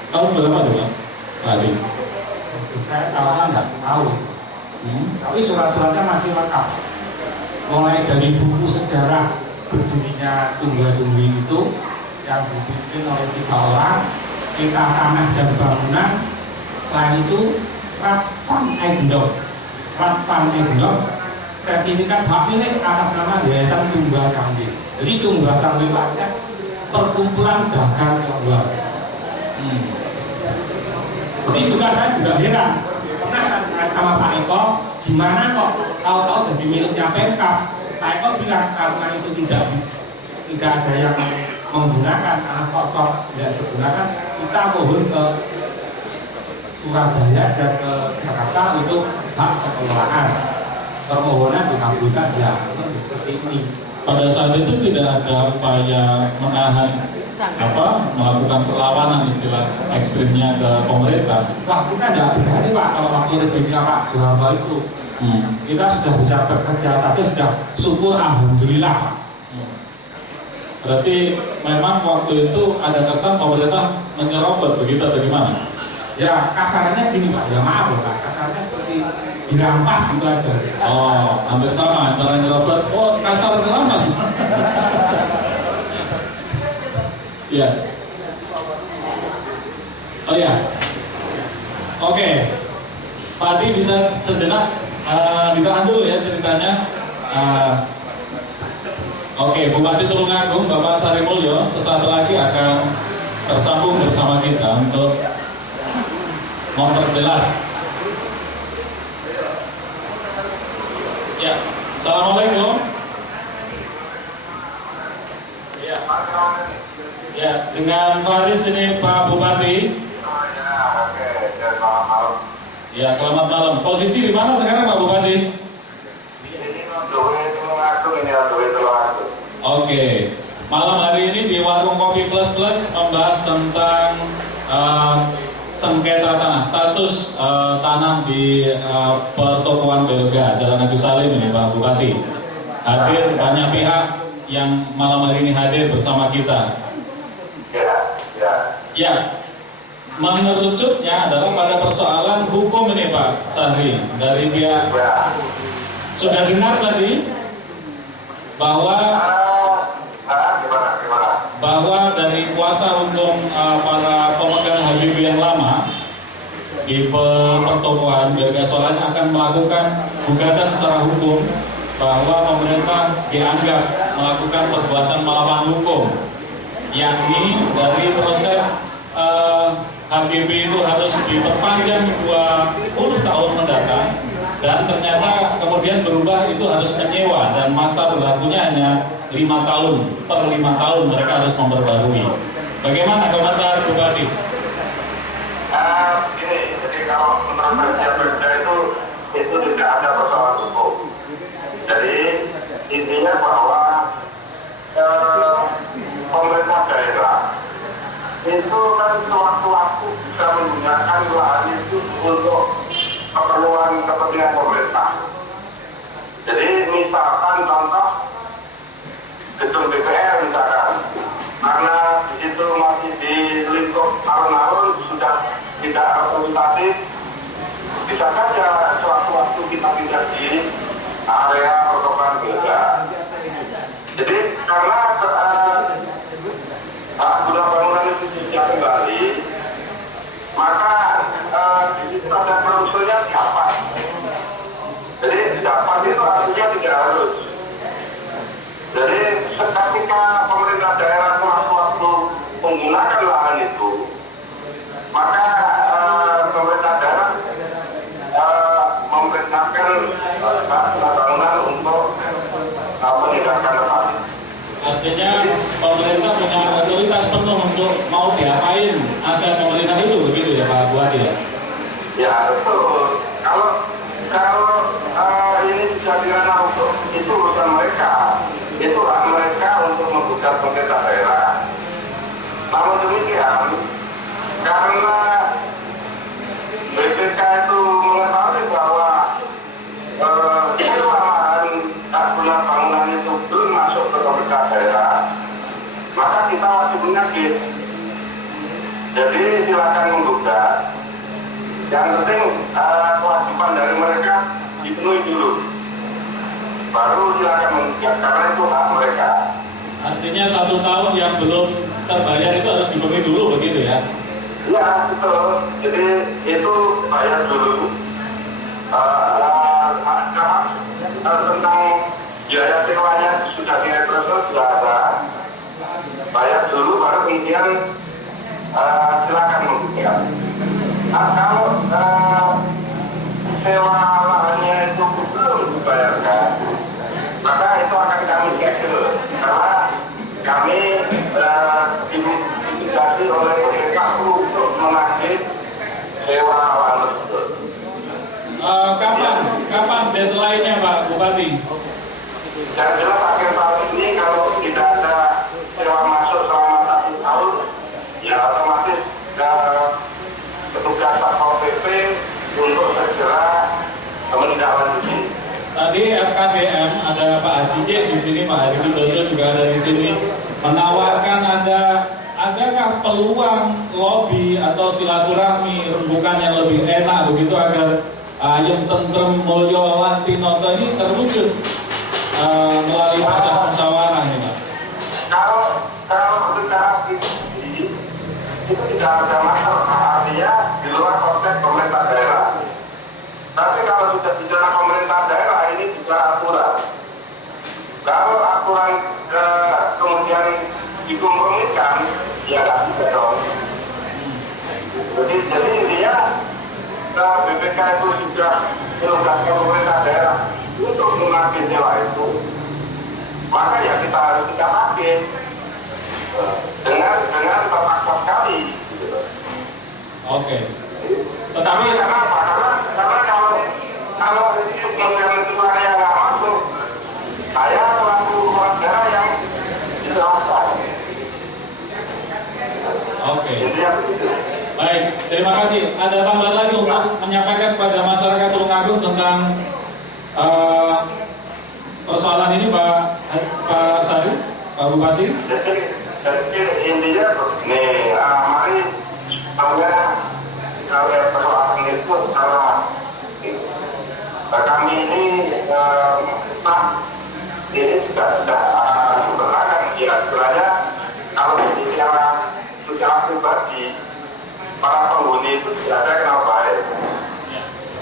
Tahun berapa tuh Pak? Kali. Saya awalnya nggak tahu. Tapi surat-suratnya masih lengkap. Mulai dari buku sejarah berdirinya Tunggal-Tunggi itu yang dibikin oleh 3 orang, kita tanah dan bangunan. Selain itu Ratvan Eigendom sertifikat hak milik atas nama Yayasan Tunggal Kambi. Jadi Tunggal Kambi artinya perkumpulan dagang tunggal. Tapi juga saya juga heran, pernah sama Pak Eko, gimana kok tahu-tahu jadi miliknya Pemkab. Pak Eko bilang karena itu tidak ada yang menggunakan, tanah kotor tidak digunakan, kita mohon ke Surabaya dan ke Jakarta untuk hak pengelolaan. Permohonan dikabulkan ya, itu seperti ini. Pada saat itu tidak ada upaya menahan melakukan perlawanan istilah ekstrimnya ke pemerintah. Wah, kita tidak berani Pak kalau waktu rezimnya Pak Soeharto itu. Kita sudah bisa bekerja, tapi sudah syukur alhamdulillah Pak. Berarti memang waktu itu ada kesan pemerintah menyerobot begitu bagaimana? Ya kasarnya gini Pak, ya maaf loh Pak, kasarnya seperti dirampas gitu aja. Oh, hampir sama antara nyerobot, oh kasar dirampas. Ya. Oh ya. Oke. Pak Adi bisa sejenak ditahan dulu ya ceritanya. Oke, Bupati Tulungagung Bapak Sari Mulyo sesaat lagi akan tersambung bersama kita untuk memperjelas. Ya, Assalamualaikum. Ya. Ya, dengan Faris ini Pak Bupati. Ya, selamat malam. Posisi di mana sekarang Pak Bupati? Oke. Malam hari ini di Warung Kopi Plus Plus membahas tentang sengketa tanah, status tanah di Pertokoan Belga, Jalan Agus Salim ini Pak Bupati. Hadir banyak pihak yang malam hari ini hadir bersama kita. Ya, mengerucutnya adalah pada persoalan hukum ini Pak Sahri dari pihak. Sudah dengar tadi bahwa dari kuasa hukum para pemegang HBB yang lama di Pertokoan Belga Solanya akan melakukan gugatan secara hukum bahwa pemerintah dianggap melakukan perbuatan melawan hukum, yakni dari proses HGB itu harus diperpanjang 20 tahun mendatang, dan ternyata kemudian berubah itu harus menyewa dan masa berlakunya hanya 5 tahun, per 5 tahun mereka harus memperbarui. Bagaimana komentar Bupati? Ini, jadi kalau menurut saya itu tidak ada persoalan hukum. Jadi intinya bahwa pemerintah daerah itu kan sewaktu-waktu bisa menggunakan lahan itu untuk kepentingan pemerintah. Jadi misalkan contoh gedung DPR misalkan, karena di situ masih di lingkup alun-alun sudah tidak representatif, bisa saja sewaktu-waktu kita tidak di area pertokohan beda. Jadi karena hak guna bangunan itu tidak kembali, maka di situ ada klausulnya dapat. Jadi dapat itu artinya tidak harus. Jadi ketika pemerintah daerah sewaktu menggunakan lahan itu, maka pemerintah daerah memerintahkan bangunan untuk meningkatkan tempat. Artinya pemerintah punya otoritas penuh untuk mau diapain aset pemerintah itu, begitu ya Pak Bupati ya? Ya betul. Kalau ini bisa dirana hukum, itu urusan mereka. Itu hak mereka untuk menggugat pemerintah daerah. Namun demikian, karena BPK itu mengetahui bahwa lahan hak guna bangunan itu belum masuk ke pemerintah daerah, maka kita wajib menyakit. Jadi silakan menggugat. Yang penting kewajiban dari mereka dipenuhi dulu. Baru silakan menggugat karena itu hak mereka. Artinya 1 tahun yang belum terbayar itu harus dipenuhi dulu, begitu ya? Ya betul. Jadi itu bayar dulu. Tentang biaya sewanya sudah direkrut sudah ada. Bayar dulu baru kemudian silakan menggugat. Kalau sewa lahannya itu belum dibayarkan, maka itu akan kami cancel karena kami diindikasi oleh pemerintah untuk menagih sewa lahan tersebut. Kapan deadline-nya Pak Bupati? Yang jelas akhir tahun ini kalau tidak ada sewa masuk selama 1 tahun, ya otomatis petugas Satpol PP untuk segera menindaklanjuti. Tadi FKDM ada Pak Haji J di sini, Pak Hadi Widodo juga ada di sini, menawarkan adakah peluang lobby atau silaturahmi rembukan yang lebih enak begitu agar Ayem Tentrem Mulyo Lantinoto ini terwujud melalui proses musyawarah ini Pak. Kalau secara fisik itu tidak ada masalah, artinya di luar konteks pemerintah daerah. Tapi kalau sudah bicara pemerintah daerah ini juga aturan. Kalau aturan kemudian dikompromikan, ya nggak bisa dong. Jadi intinya BPK itu sudah menugaskan pemerintah daerah untuk menagih sewa itu. Maka ya kita harus nagih dengan terpaksa sekali. Gitu. Oke. Tetapi Kenapa? Karena kalau kemudian itu area nggak masuk, saya pelaku negara yang dijelaskan. oke. Intinya begitu. Baik, terima kasih. Ada tambahan lagi untuk menyampaikan kepada masyarakat Tulungagung tentang persoalan ini Pak Sari, Pak Bupati? Jadi intinya nih, mari kalau persoalan itu karena kami ini ini sudah sebenarnya ya sebenarnya kalau secara pribadi para penghuni itu tidak ada kenal baik.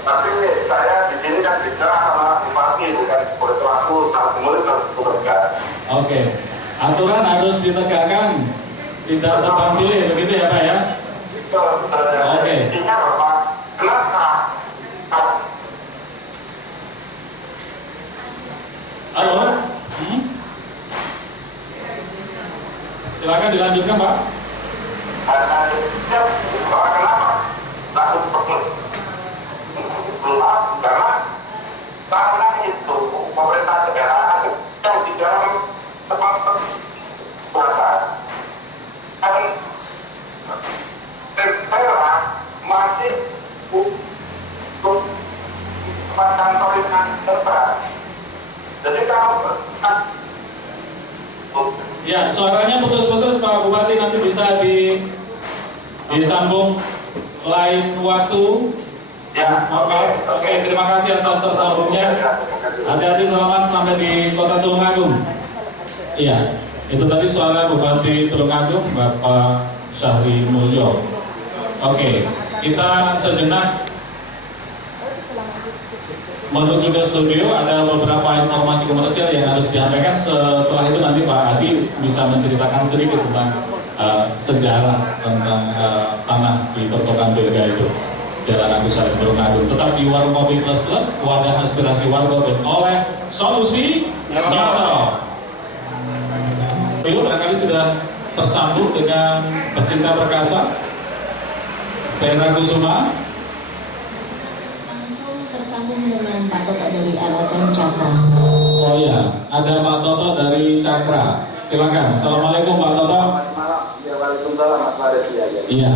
Tapi saya di sini kan bicara sama bupati bukan sebagai pelaku pengurus dan petugas. Oke. Aturan harus ditegakkan, tidak tebang pilih, begitu ya Pak ya? Oke. Intinya bahwa kenapa? Halo? Silakan dilanjutkan Pak. Bahwa kenapa? Takut karena itu pemerintah daerah yang di dalam tempat kuasa dan daerah masih tempat kantor yang terbatas. Jadi kalau Ya, suaranya putus-putus Pak Bupati, nanti bisa disambung lain waktu. Ya, Oke, terima kasih atas tersambungnya. Hati-hati, selamat sampai di Kota Tulungagung. Iya, itu tadi suara Bupati Tulungagung, Bapak Syahri Mulyo. Oke, kita sejenak menuju ke studio. Ada beberapa informasi komersial yang harus disampaikan. Setelah itu nanti Pak Adi bisa menceritakan sedikit tentang sejarah tentang tanah di pertokohan Belga itu, Jalan Agus Salim Tulungagung. Tetap di Warung Kopi Plus Plus, wadah aspirasi warga dan oleh solusi nyata. Itu barangkali sudah tersambung dengan pecinta perkasa Vera Kusuma. Langsung tersambung dengan Pak Toto dari LSM Cakra. Oh iya, ada Pak Toto dari Cakra. Silakan. Assalamualaikum Pak Toto. Ya, waalaikumsalam Mas Farid. Iya.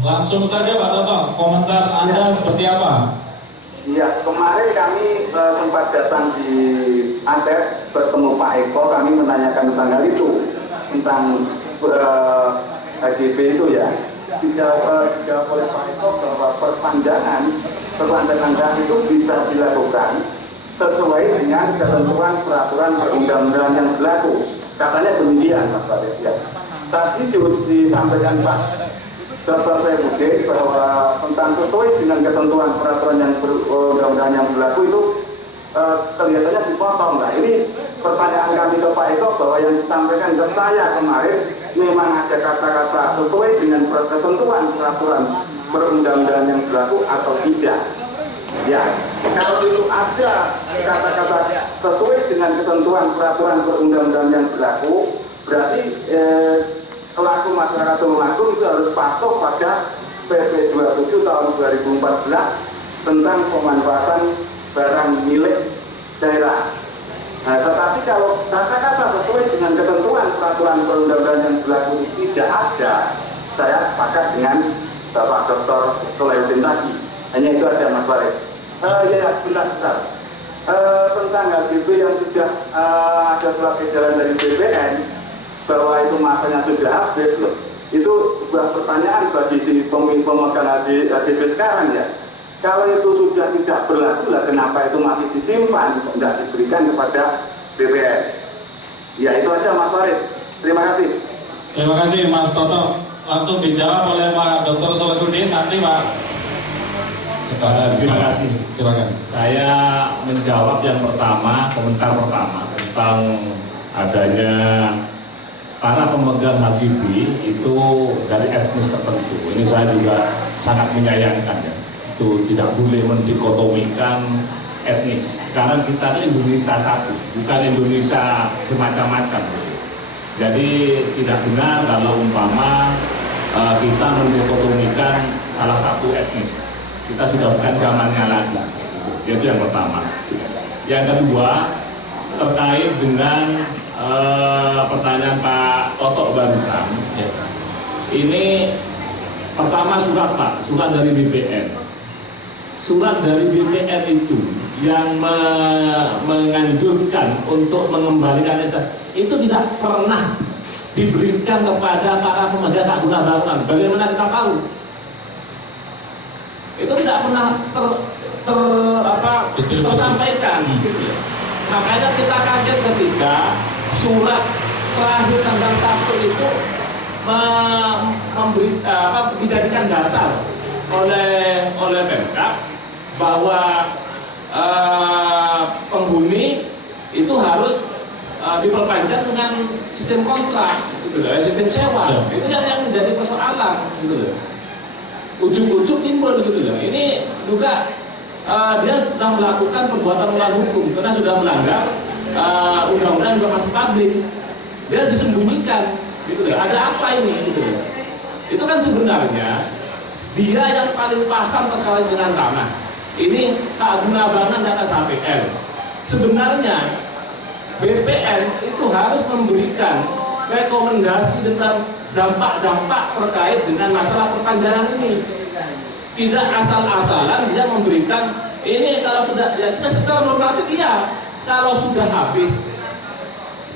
Langsung saja Pak Toto, komentar Anda seperti apa? Iya, kemarin kami sempat datang di Aceh bertemu Pak Eko, kami menanyakan tentang hal itu, tentang HGB itu ya. Dijawab oleh Pak Eko bahwa perpanjangan itu bisa dilakukan sesuai dengan ketentuan peraturan perundang-undangan yang berlaku. Katanya demikian Mas Farid ya. Tadi disampaikan Pak Dr. Saifuddin bahwa tentang sesuai dengan ketentuan peraturan yang perundang-undangan yang berlaku itu kelihatannya dipotong. Nah ini pertanyaan kami ke Pak Eko bahwa yang disampaikan ke saya kemarin memang ada kata-kata sesuai dengan ketentuan peraturan perundang-undangan yang berlaku atau tidak. Ya, kalau itu ada kata-kata sesuai dengan ketentuan peraturan perundang-undangan yang berlaku, berarti pelaku masyarakat Tulungagung itu harus patuh pada PP 27 tahun 2014 tentang pemanfaatan barang milik daerah. Nah, tetapi kalau kata-kata sesuai dengan ketentuan peraturan perundang-undangan yang berlaku tidak ada, saya sepakat dengan Bapak Dr. Sulaiman tadi. Hanya itu aja Mas Farid. Ya, jelas. Tentang HGB yang sudah ada surat edaran dari BPN bahwa itu masanya sudah habis loh. Itu sebuah pertanyaan bagi si pemegang HGB sekarang ya. Kalau itu sudah tidak berlaku lah, kenapa itu masih disimpan, tidak diberikan kepada BPN? Ya itu aja Mas Farid. Terima kasih. Terima kasih Mas Toto. Langsung dijawab oleh Pak Dr. Sulaiman nanti Pak. Terima kasih. Silakan. Saya menjawab yang pertama, komentar pertama tentang adanya para pemegang HGB itu dari etnis tertentu. Ini saya juga sangat menyayangkan ya. Itu tidak boleh mendikotomikan etnis. Sekarang kita ini Indonesia satu, bukan Indonesia bermacam-macam. Jadi tidak benar kalau umpama kita mendikotomikan salah satu etnis. Kita sudah bukan zamannya lagi. Itu yang pertama. Yang kedua, terkait dengan pertanyaan Pak Toto barusan. Ini pertama surat Pak, surat dari BPN. Surat dari BPN itu yang menganjurkan untuk mengembalikan itu tidak pernah diberikan kepada para pemegang hak guna bangunan. Bagaimana kita tahu? Itu tidak pernah tersampaikan. Makanya kita kaget ketika surat terakhir tanggal 1 itu dijadikan dasar oleh Pemkab bahwa penghuni itu harus diperpanjang dengan sistem kontrak, gitu loh, sistem sewa. Itu yang menjadi persoalan, gitu loh. Ujung-ujung timbul gitu loh. Ini juga dia sudah melakukan perbuatan melawan hukum karena sudah melanggar undang-undang informasi publik. Dia disembunyikan, gitu loh. Ada apa ini? Gitu loh. Itu kan sebenarnya dia yang paling paham terkait dengan tanah. Ini hak guna bangunan dan SHPL. Sebenarnya BPN itu harus memberikan rekomendasi tentang dampak-dampak terkait dengan masalah perpanjangan ini. Tidak asal-asalan dia memberikan ini kalau sudah ya secara normatif ya kalau sudah habis.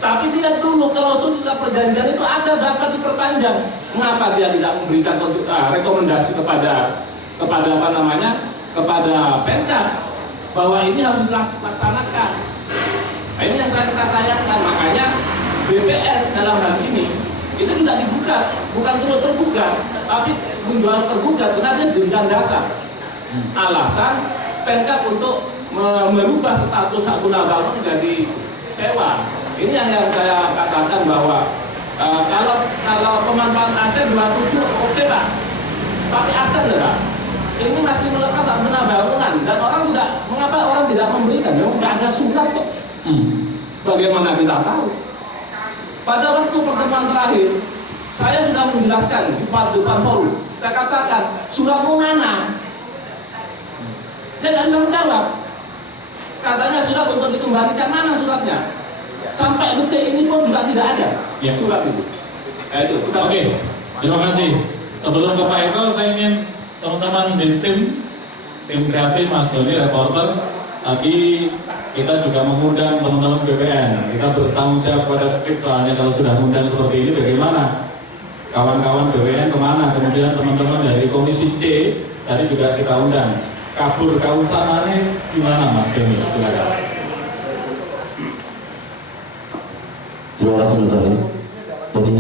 Tapi lihat dulu kalau sudah perjanjian itu ada dapat diperpanjang. Mengapa dia tidak memberikan rekomendasi kepada kepada Pemkab bahwa ini harus dilaksanakan. Nah, ini yang saya sayangkan, makanya BPN dalam hal ini itu tidak digugat, bukan turut tergugat, tapi menjual tergugat karena dia dengan dasar alasan Pemkab untuk merubah status hak guna bangun menjadi sewa. Ini yang saya katakan bahwa kalau pemanfaatan aset 27 oke Pak, tapi aset enggak. Ini masih melekat hak guna bangunan dan orang tidak, mengapa orang tidak memberikan? Memang nggak ada surat kok. Bagaimana kita tahu? Pada waktu pertemuan terakhir, saya sudah menjelaskan di depan forum. Saya katakan suratmu mana? Dia nggak bisa menjawab. Katanya surat untuk dikembalikan, mana suratnya? Sampai detik ini pun juga tidak ada surat itu. Oke, terima kasih. Sebelum ke Pak Eko, saya ingin teman-teman di tim kreatif Mas Doni, reporter, tadi kita juga mengundang teman-teman BPN. Kita bertanggung jawab pada detik, soalnya kalau sudah mengundang seperti ini bagaimana? Kawan-kawan BPN kemana? Kemudian teman-teman dari Komisi C tadi juga kita undang. Kabur kausanane gimana Mas Doni? Silakan. Terima kasih Mas Aris. Jadi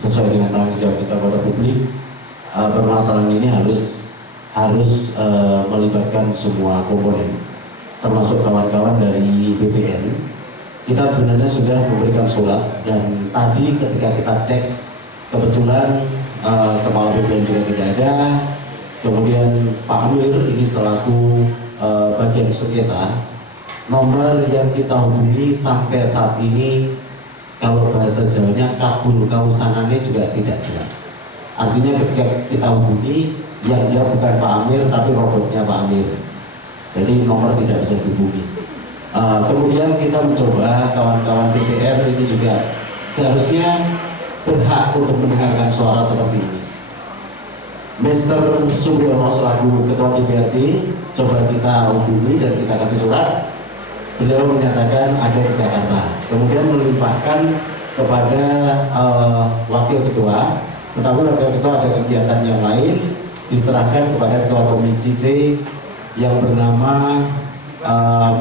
sesuai dengan tanggung jawab kita pada publik, permasalahan ini harus melibatkan semua komponen, termasuk kawan-kawan dari BPN. Kita sebenarnya sudah memberikan surat dan tadi ketika kita cek kebetulan kepala BPN juga tidak ada. Kemudian Pak Amir ini selaku bagian sengketa, nomor yang kita hubungi sampai saat ini kalau bahasa Jawanya kabul kausanane juga tidak jelas. Artinya ketika kita hubungi yang jawab bukan Pak Amir tapi robotnya Pak Amir. Jadi nomor tidak bisa dihubungi. Kemudian kita mencoba kawan-kawan DPR ini juga seharusnya berhak untuk mendengarkan suara seperti ini. Mr. Suryono selaku Ketua DPRD coba kita hubungi dan kita kasih surat. Beliau menyatakan ada di Jakarta. Kemudian melimpahkan kepada Wakil Ketua, tetapi Wakil Ketua ada kegiatan yang lain, diserahkan kepada Ketua Komisi C yang bernama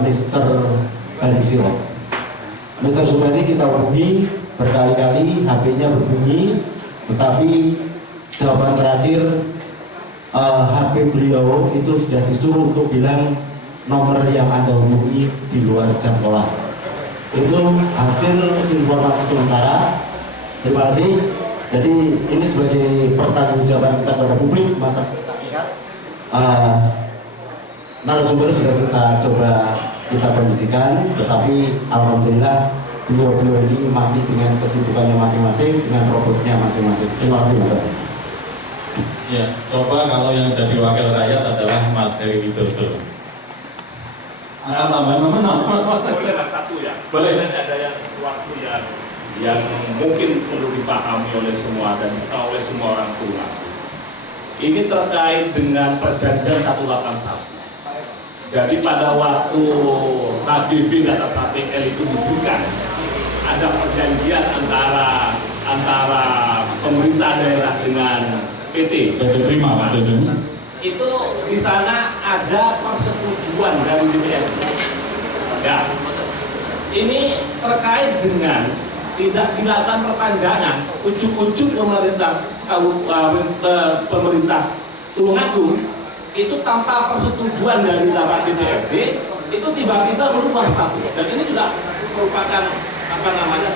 Mr. Barisiro. Mr. Subari kita hubungi berkali-kali, HP-nya berbunyi, tetapi jawaban terakhir HP beliau itu sudah disuruh untuk bilang nomor yang Anda hubungi di luar jam olah. Itu hasil informasi sementara. Terima kasih. Jadi ini sebagai pertanggungjawaban kita kepada publik, masa kita lihat narasumber sudah kita coba kita kondisikan, tetapi alhamdulillah beliau-beliau ini masih dengan kesibukannya masing-masing, dengan robotnya masing-masing. Terima kasih Mas. Ya, coba kalau yang jadi wakil rakyat adalah Mas Heri Widodo. Akan tambahan mana? Boleh Mas satu ya. Boleh. Ada yang sesuatu yang mungkin perlu dipahami oleh semua dan kita oleh semua orang tua. Ini terkait dengan perjanjian 181. Jadi pada waktu KDB dan SAPL itu dibuka, ada perjanjian antara pemerintah daerah dengan PT Prima Pak. Itu di sana ada persetujuan dari DPR. Ya, ini terkait dengan tidak dilakukan perpanjangan ujuk-ujuk pemerintah Tulungagung itu tanpa persetujuan dari DPRD itu tiba-tiba merubah status. Dan ini juga merupakan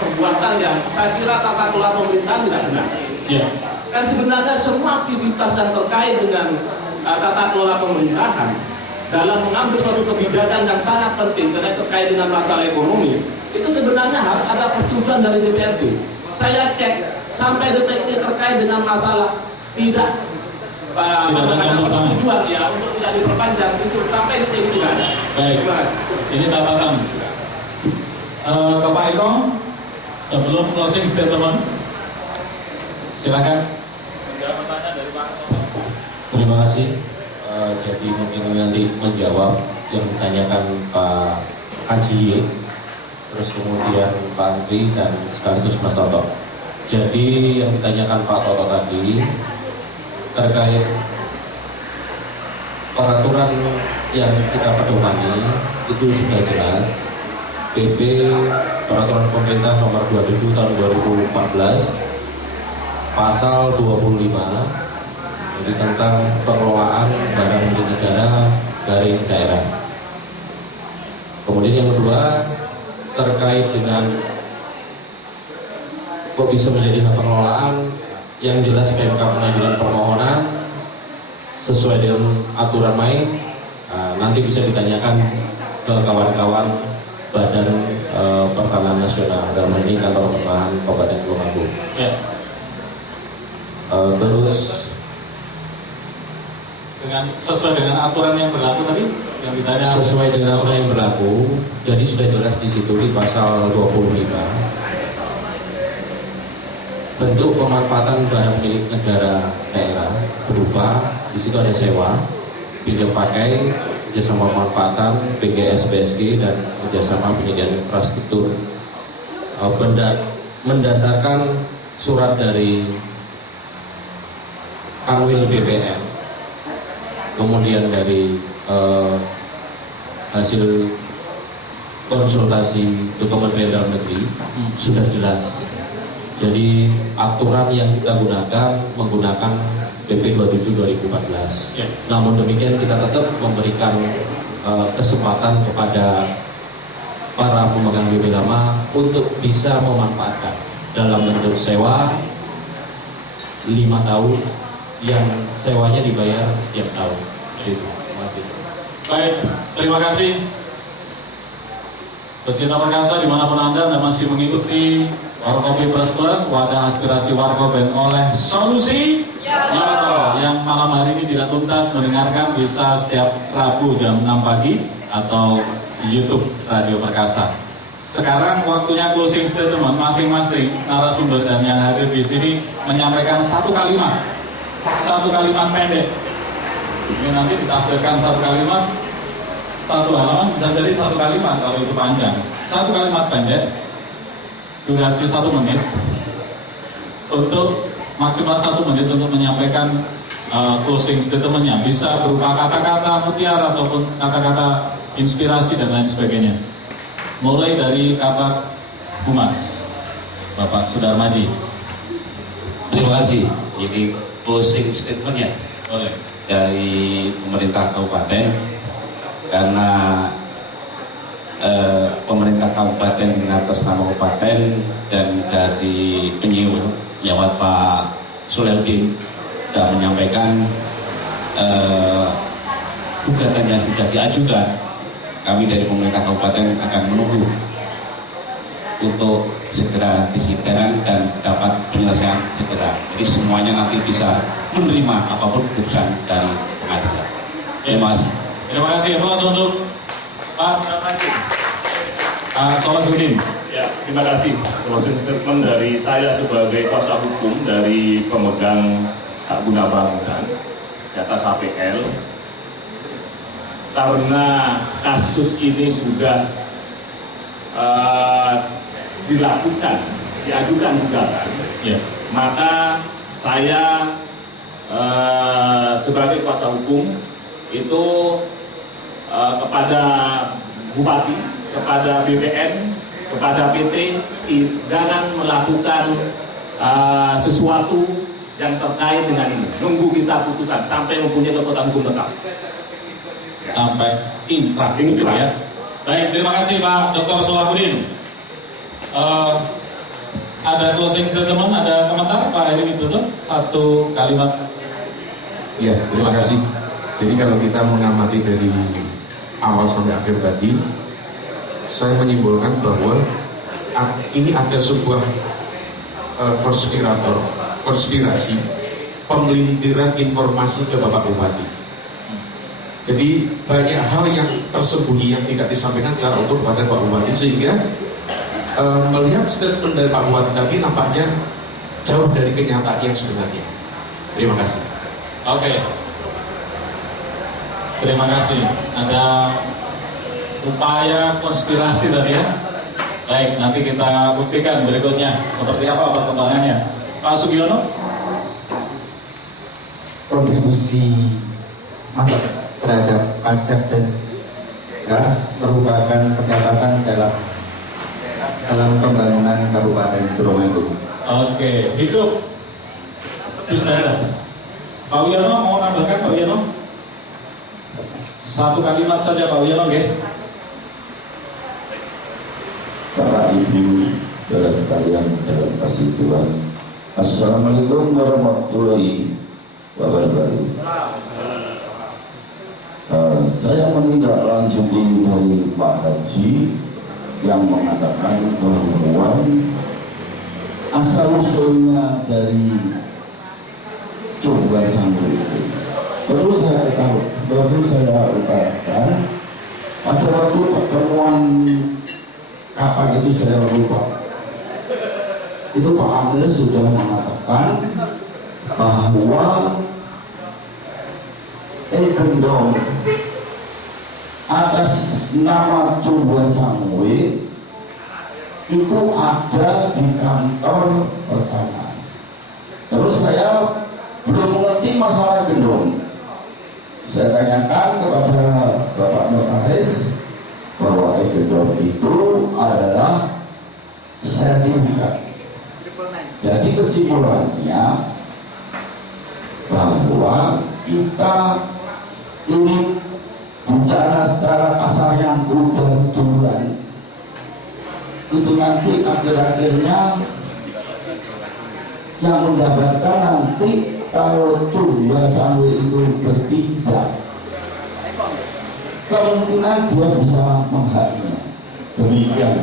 perbuatan yang saya kira tata kelola pemerintahan tidak benar. Ya. Kan sebenarnya semua aktivitas yang terkait dengan tata kelola pemerintahan dalam mengambil suatu kebijakan yang sangat penting karena terkait dengan masalah ekonomi itu sebenarnya harus ada persetujuan dari DPRD. Saya cek sampai detik ini terkait dengan masalah tidak persetujuan ya untuk tidak diperpanjang itu sampai detik ini tidak ada. Baik, ini catatan. Ke Pak Eko, sebelum closing statement, silakan. Terima kasih. Jadi mungkin nanti menjawab yang ditanyakan Pak Kaji, terus kemudian Pak Andri dan sekaligus Mas Toto. Jadi yang ditanyakan Pak Toto tadi terkait peraturan yang kita pedomani itu sudah jelas. PP Peraturan Pemerintah Nomor 27 Tahun 2014 Pasal 25, jadi tentang pengelolaan barang milik negara dari daerah. Kemudian yang kedua terkait dengan kok bisa menjadi hak pengelolaan, yang jelas PMK mengajukan permohonan sesuai dengan aturan main. Nanti bisa ditanyakan ke kawan-kawan Badan Pertanahan Nasional, dalam hal ini Kantor Pertanahan Kabupaten Tulungagung. Ya. Terus Dengan sesuai dengan aturan yang berlaku tadi yang ditanya. sesuai dengan aturan yang berlaku, jadi sudah jelas di situ di pasal 25 bentuk pemanfaatan barang milik negara daerah berupa di situ ada sewa, pinjam pakai, kerjasama pemanfaatan, PGS, BSG, dan kerjasama penyediaan infrastruktur. Mendasarkan surat dari Kanwil BPN, kemudian dari hasil konsultasi ke Kementerian Dalam Negeri sudah jelas. Jadi aturan yang kita gunakan menggunakan PP 27 2014. Ya. Namun demikian kita tetap memberikan kesempatan kepada para pemegang BP lama untuk bisa memanfaatkan dalam bentuk sewa 5 tahun yang sewanya dibayar setiap tahun. Itu. Terima kasih. Baik, terima kasih. Pecinta perkasa dimanapun Anda masih mengikuti Warkopi Plus Plus, wadah aspirasi Warkop dan oleh Solusi Yarko, yang malam hari ini tidak tuntas mendengarkan bisa setiap Rabu jam 6 pagi atau YouTube Radio Perkasa. Sekarang waktunya closing statement masing-masing narasumber dan yang hadir di sini menyampaikan satu kalimat pendek. Ini nanti ditafsirkan satu kalimat, satu halaman bisa jadi satu kalimat kalau itu panjang. Satu kalimat pendek, durasi 1 menit, untuk maksimal 1 menit untuk menyampaikan closing statementnya. Bisa berupa kata-kata mutiara ataupun kata-kata inspirasi dan lain sebagainya. Mulai dari Kabak Humas, Bapak Sudarmaji. Terima kasih. Ini closing statementnya Boleh. dari pemerintah kabupaten, karena pemerintah kabupaten atas nama kabupaten dan dari penyewa lewat Pak Sulaiudin sudah menyampaikan gugatan yang sudah diajukan. Kami dari pemerintah kabupaten akan menunggu untuk segera disidangkan dan dapat penyelesaian segera. Jadi semuanya nanti bisa menerima apapun keputusan dari pengadilan. Terima kasih. Terima kasih. Aplaus untuk Pak Sudarmaji. Solahuddin. Ya, terima kasih. Closing statement dari saya sebagai kuasa hukum dari pemegang hak guna bangunan di atas HPL. Karena kasus ini sudah diajukan gugatan, Ya. maka saya sebagai kuasa hukum itu kepada Bupati, kepada BPN, kepada PT, jangan melakukan sesuatu yang terkait dengan ini. Nunggu kita putusan sampai mempunyai kekuatan hukum tetap. Sampai inkrah ya. Baik, terima kasih Pak Dr. Solahuddin. Ada closing statement, ada komentar Pak Heri Widodo, satu kalimat. Ya, terima kasih. Jadi kalau kita mengamati dari awal sampai akhir tadi, saya menyimpulkan bahwa ini ada sebuah konspirasi pemelintiran informasi ke Bapak Bupati. Jadi banyak hal yang tersembunyi yang tidak disampaikan secara utuh pada Pak Bupati, sehingga melihat statement dari Pak Bupati tadi nampaknya jauh dari kenyataan yang sebenarnya. Terima kasih. Oke. Terima kasih. Ada upaya konspirasi tadi ya. Baik, nanti kita buktikan berikutnya seperti apa perkembangannya. Pak Sugiono. Kontribusi terhadap pajak dan merupakan pendapatan dalam pembangunan Kabupaten Probolinggo. Oke, hidup Gus Daerah. Pak Wiono mau nambahkan, Pak Wiono? Satu kalimat saja Pak Wiono, ya. Para ibu, saudara sekalian dalam kasih Tuhan, Assalamualaikum warahmatullahi wabarakatuh. Saya menindaklanjuti dari Pak Haji yang mengatakan bahwa asal usulnya dari Coba Sanggu itu. Perlu saya tahu, perlu saya utarakan pada waktu pertemuan kapan itu saya lupa. Itu Pak Amir sudah mengatakan bahwa Gendong atas nama Coba Sangwe itu ada di kantor pertanahan. Terus saya belum mengerti masalah Gendong. Saya tanyakan kepada Bapak Notaris bahwa Gendong itu adalah sertifikat. Jadi kesimpulannya bahwa kita ini bicara secara kasar yang udah-udahan, itu nanti akhir-akhirnya yang mendapatkan nanti kalau Coba Sangwe itu bertindak, kemungkinan dia bisa menghakimi. Demikian.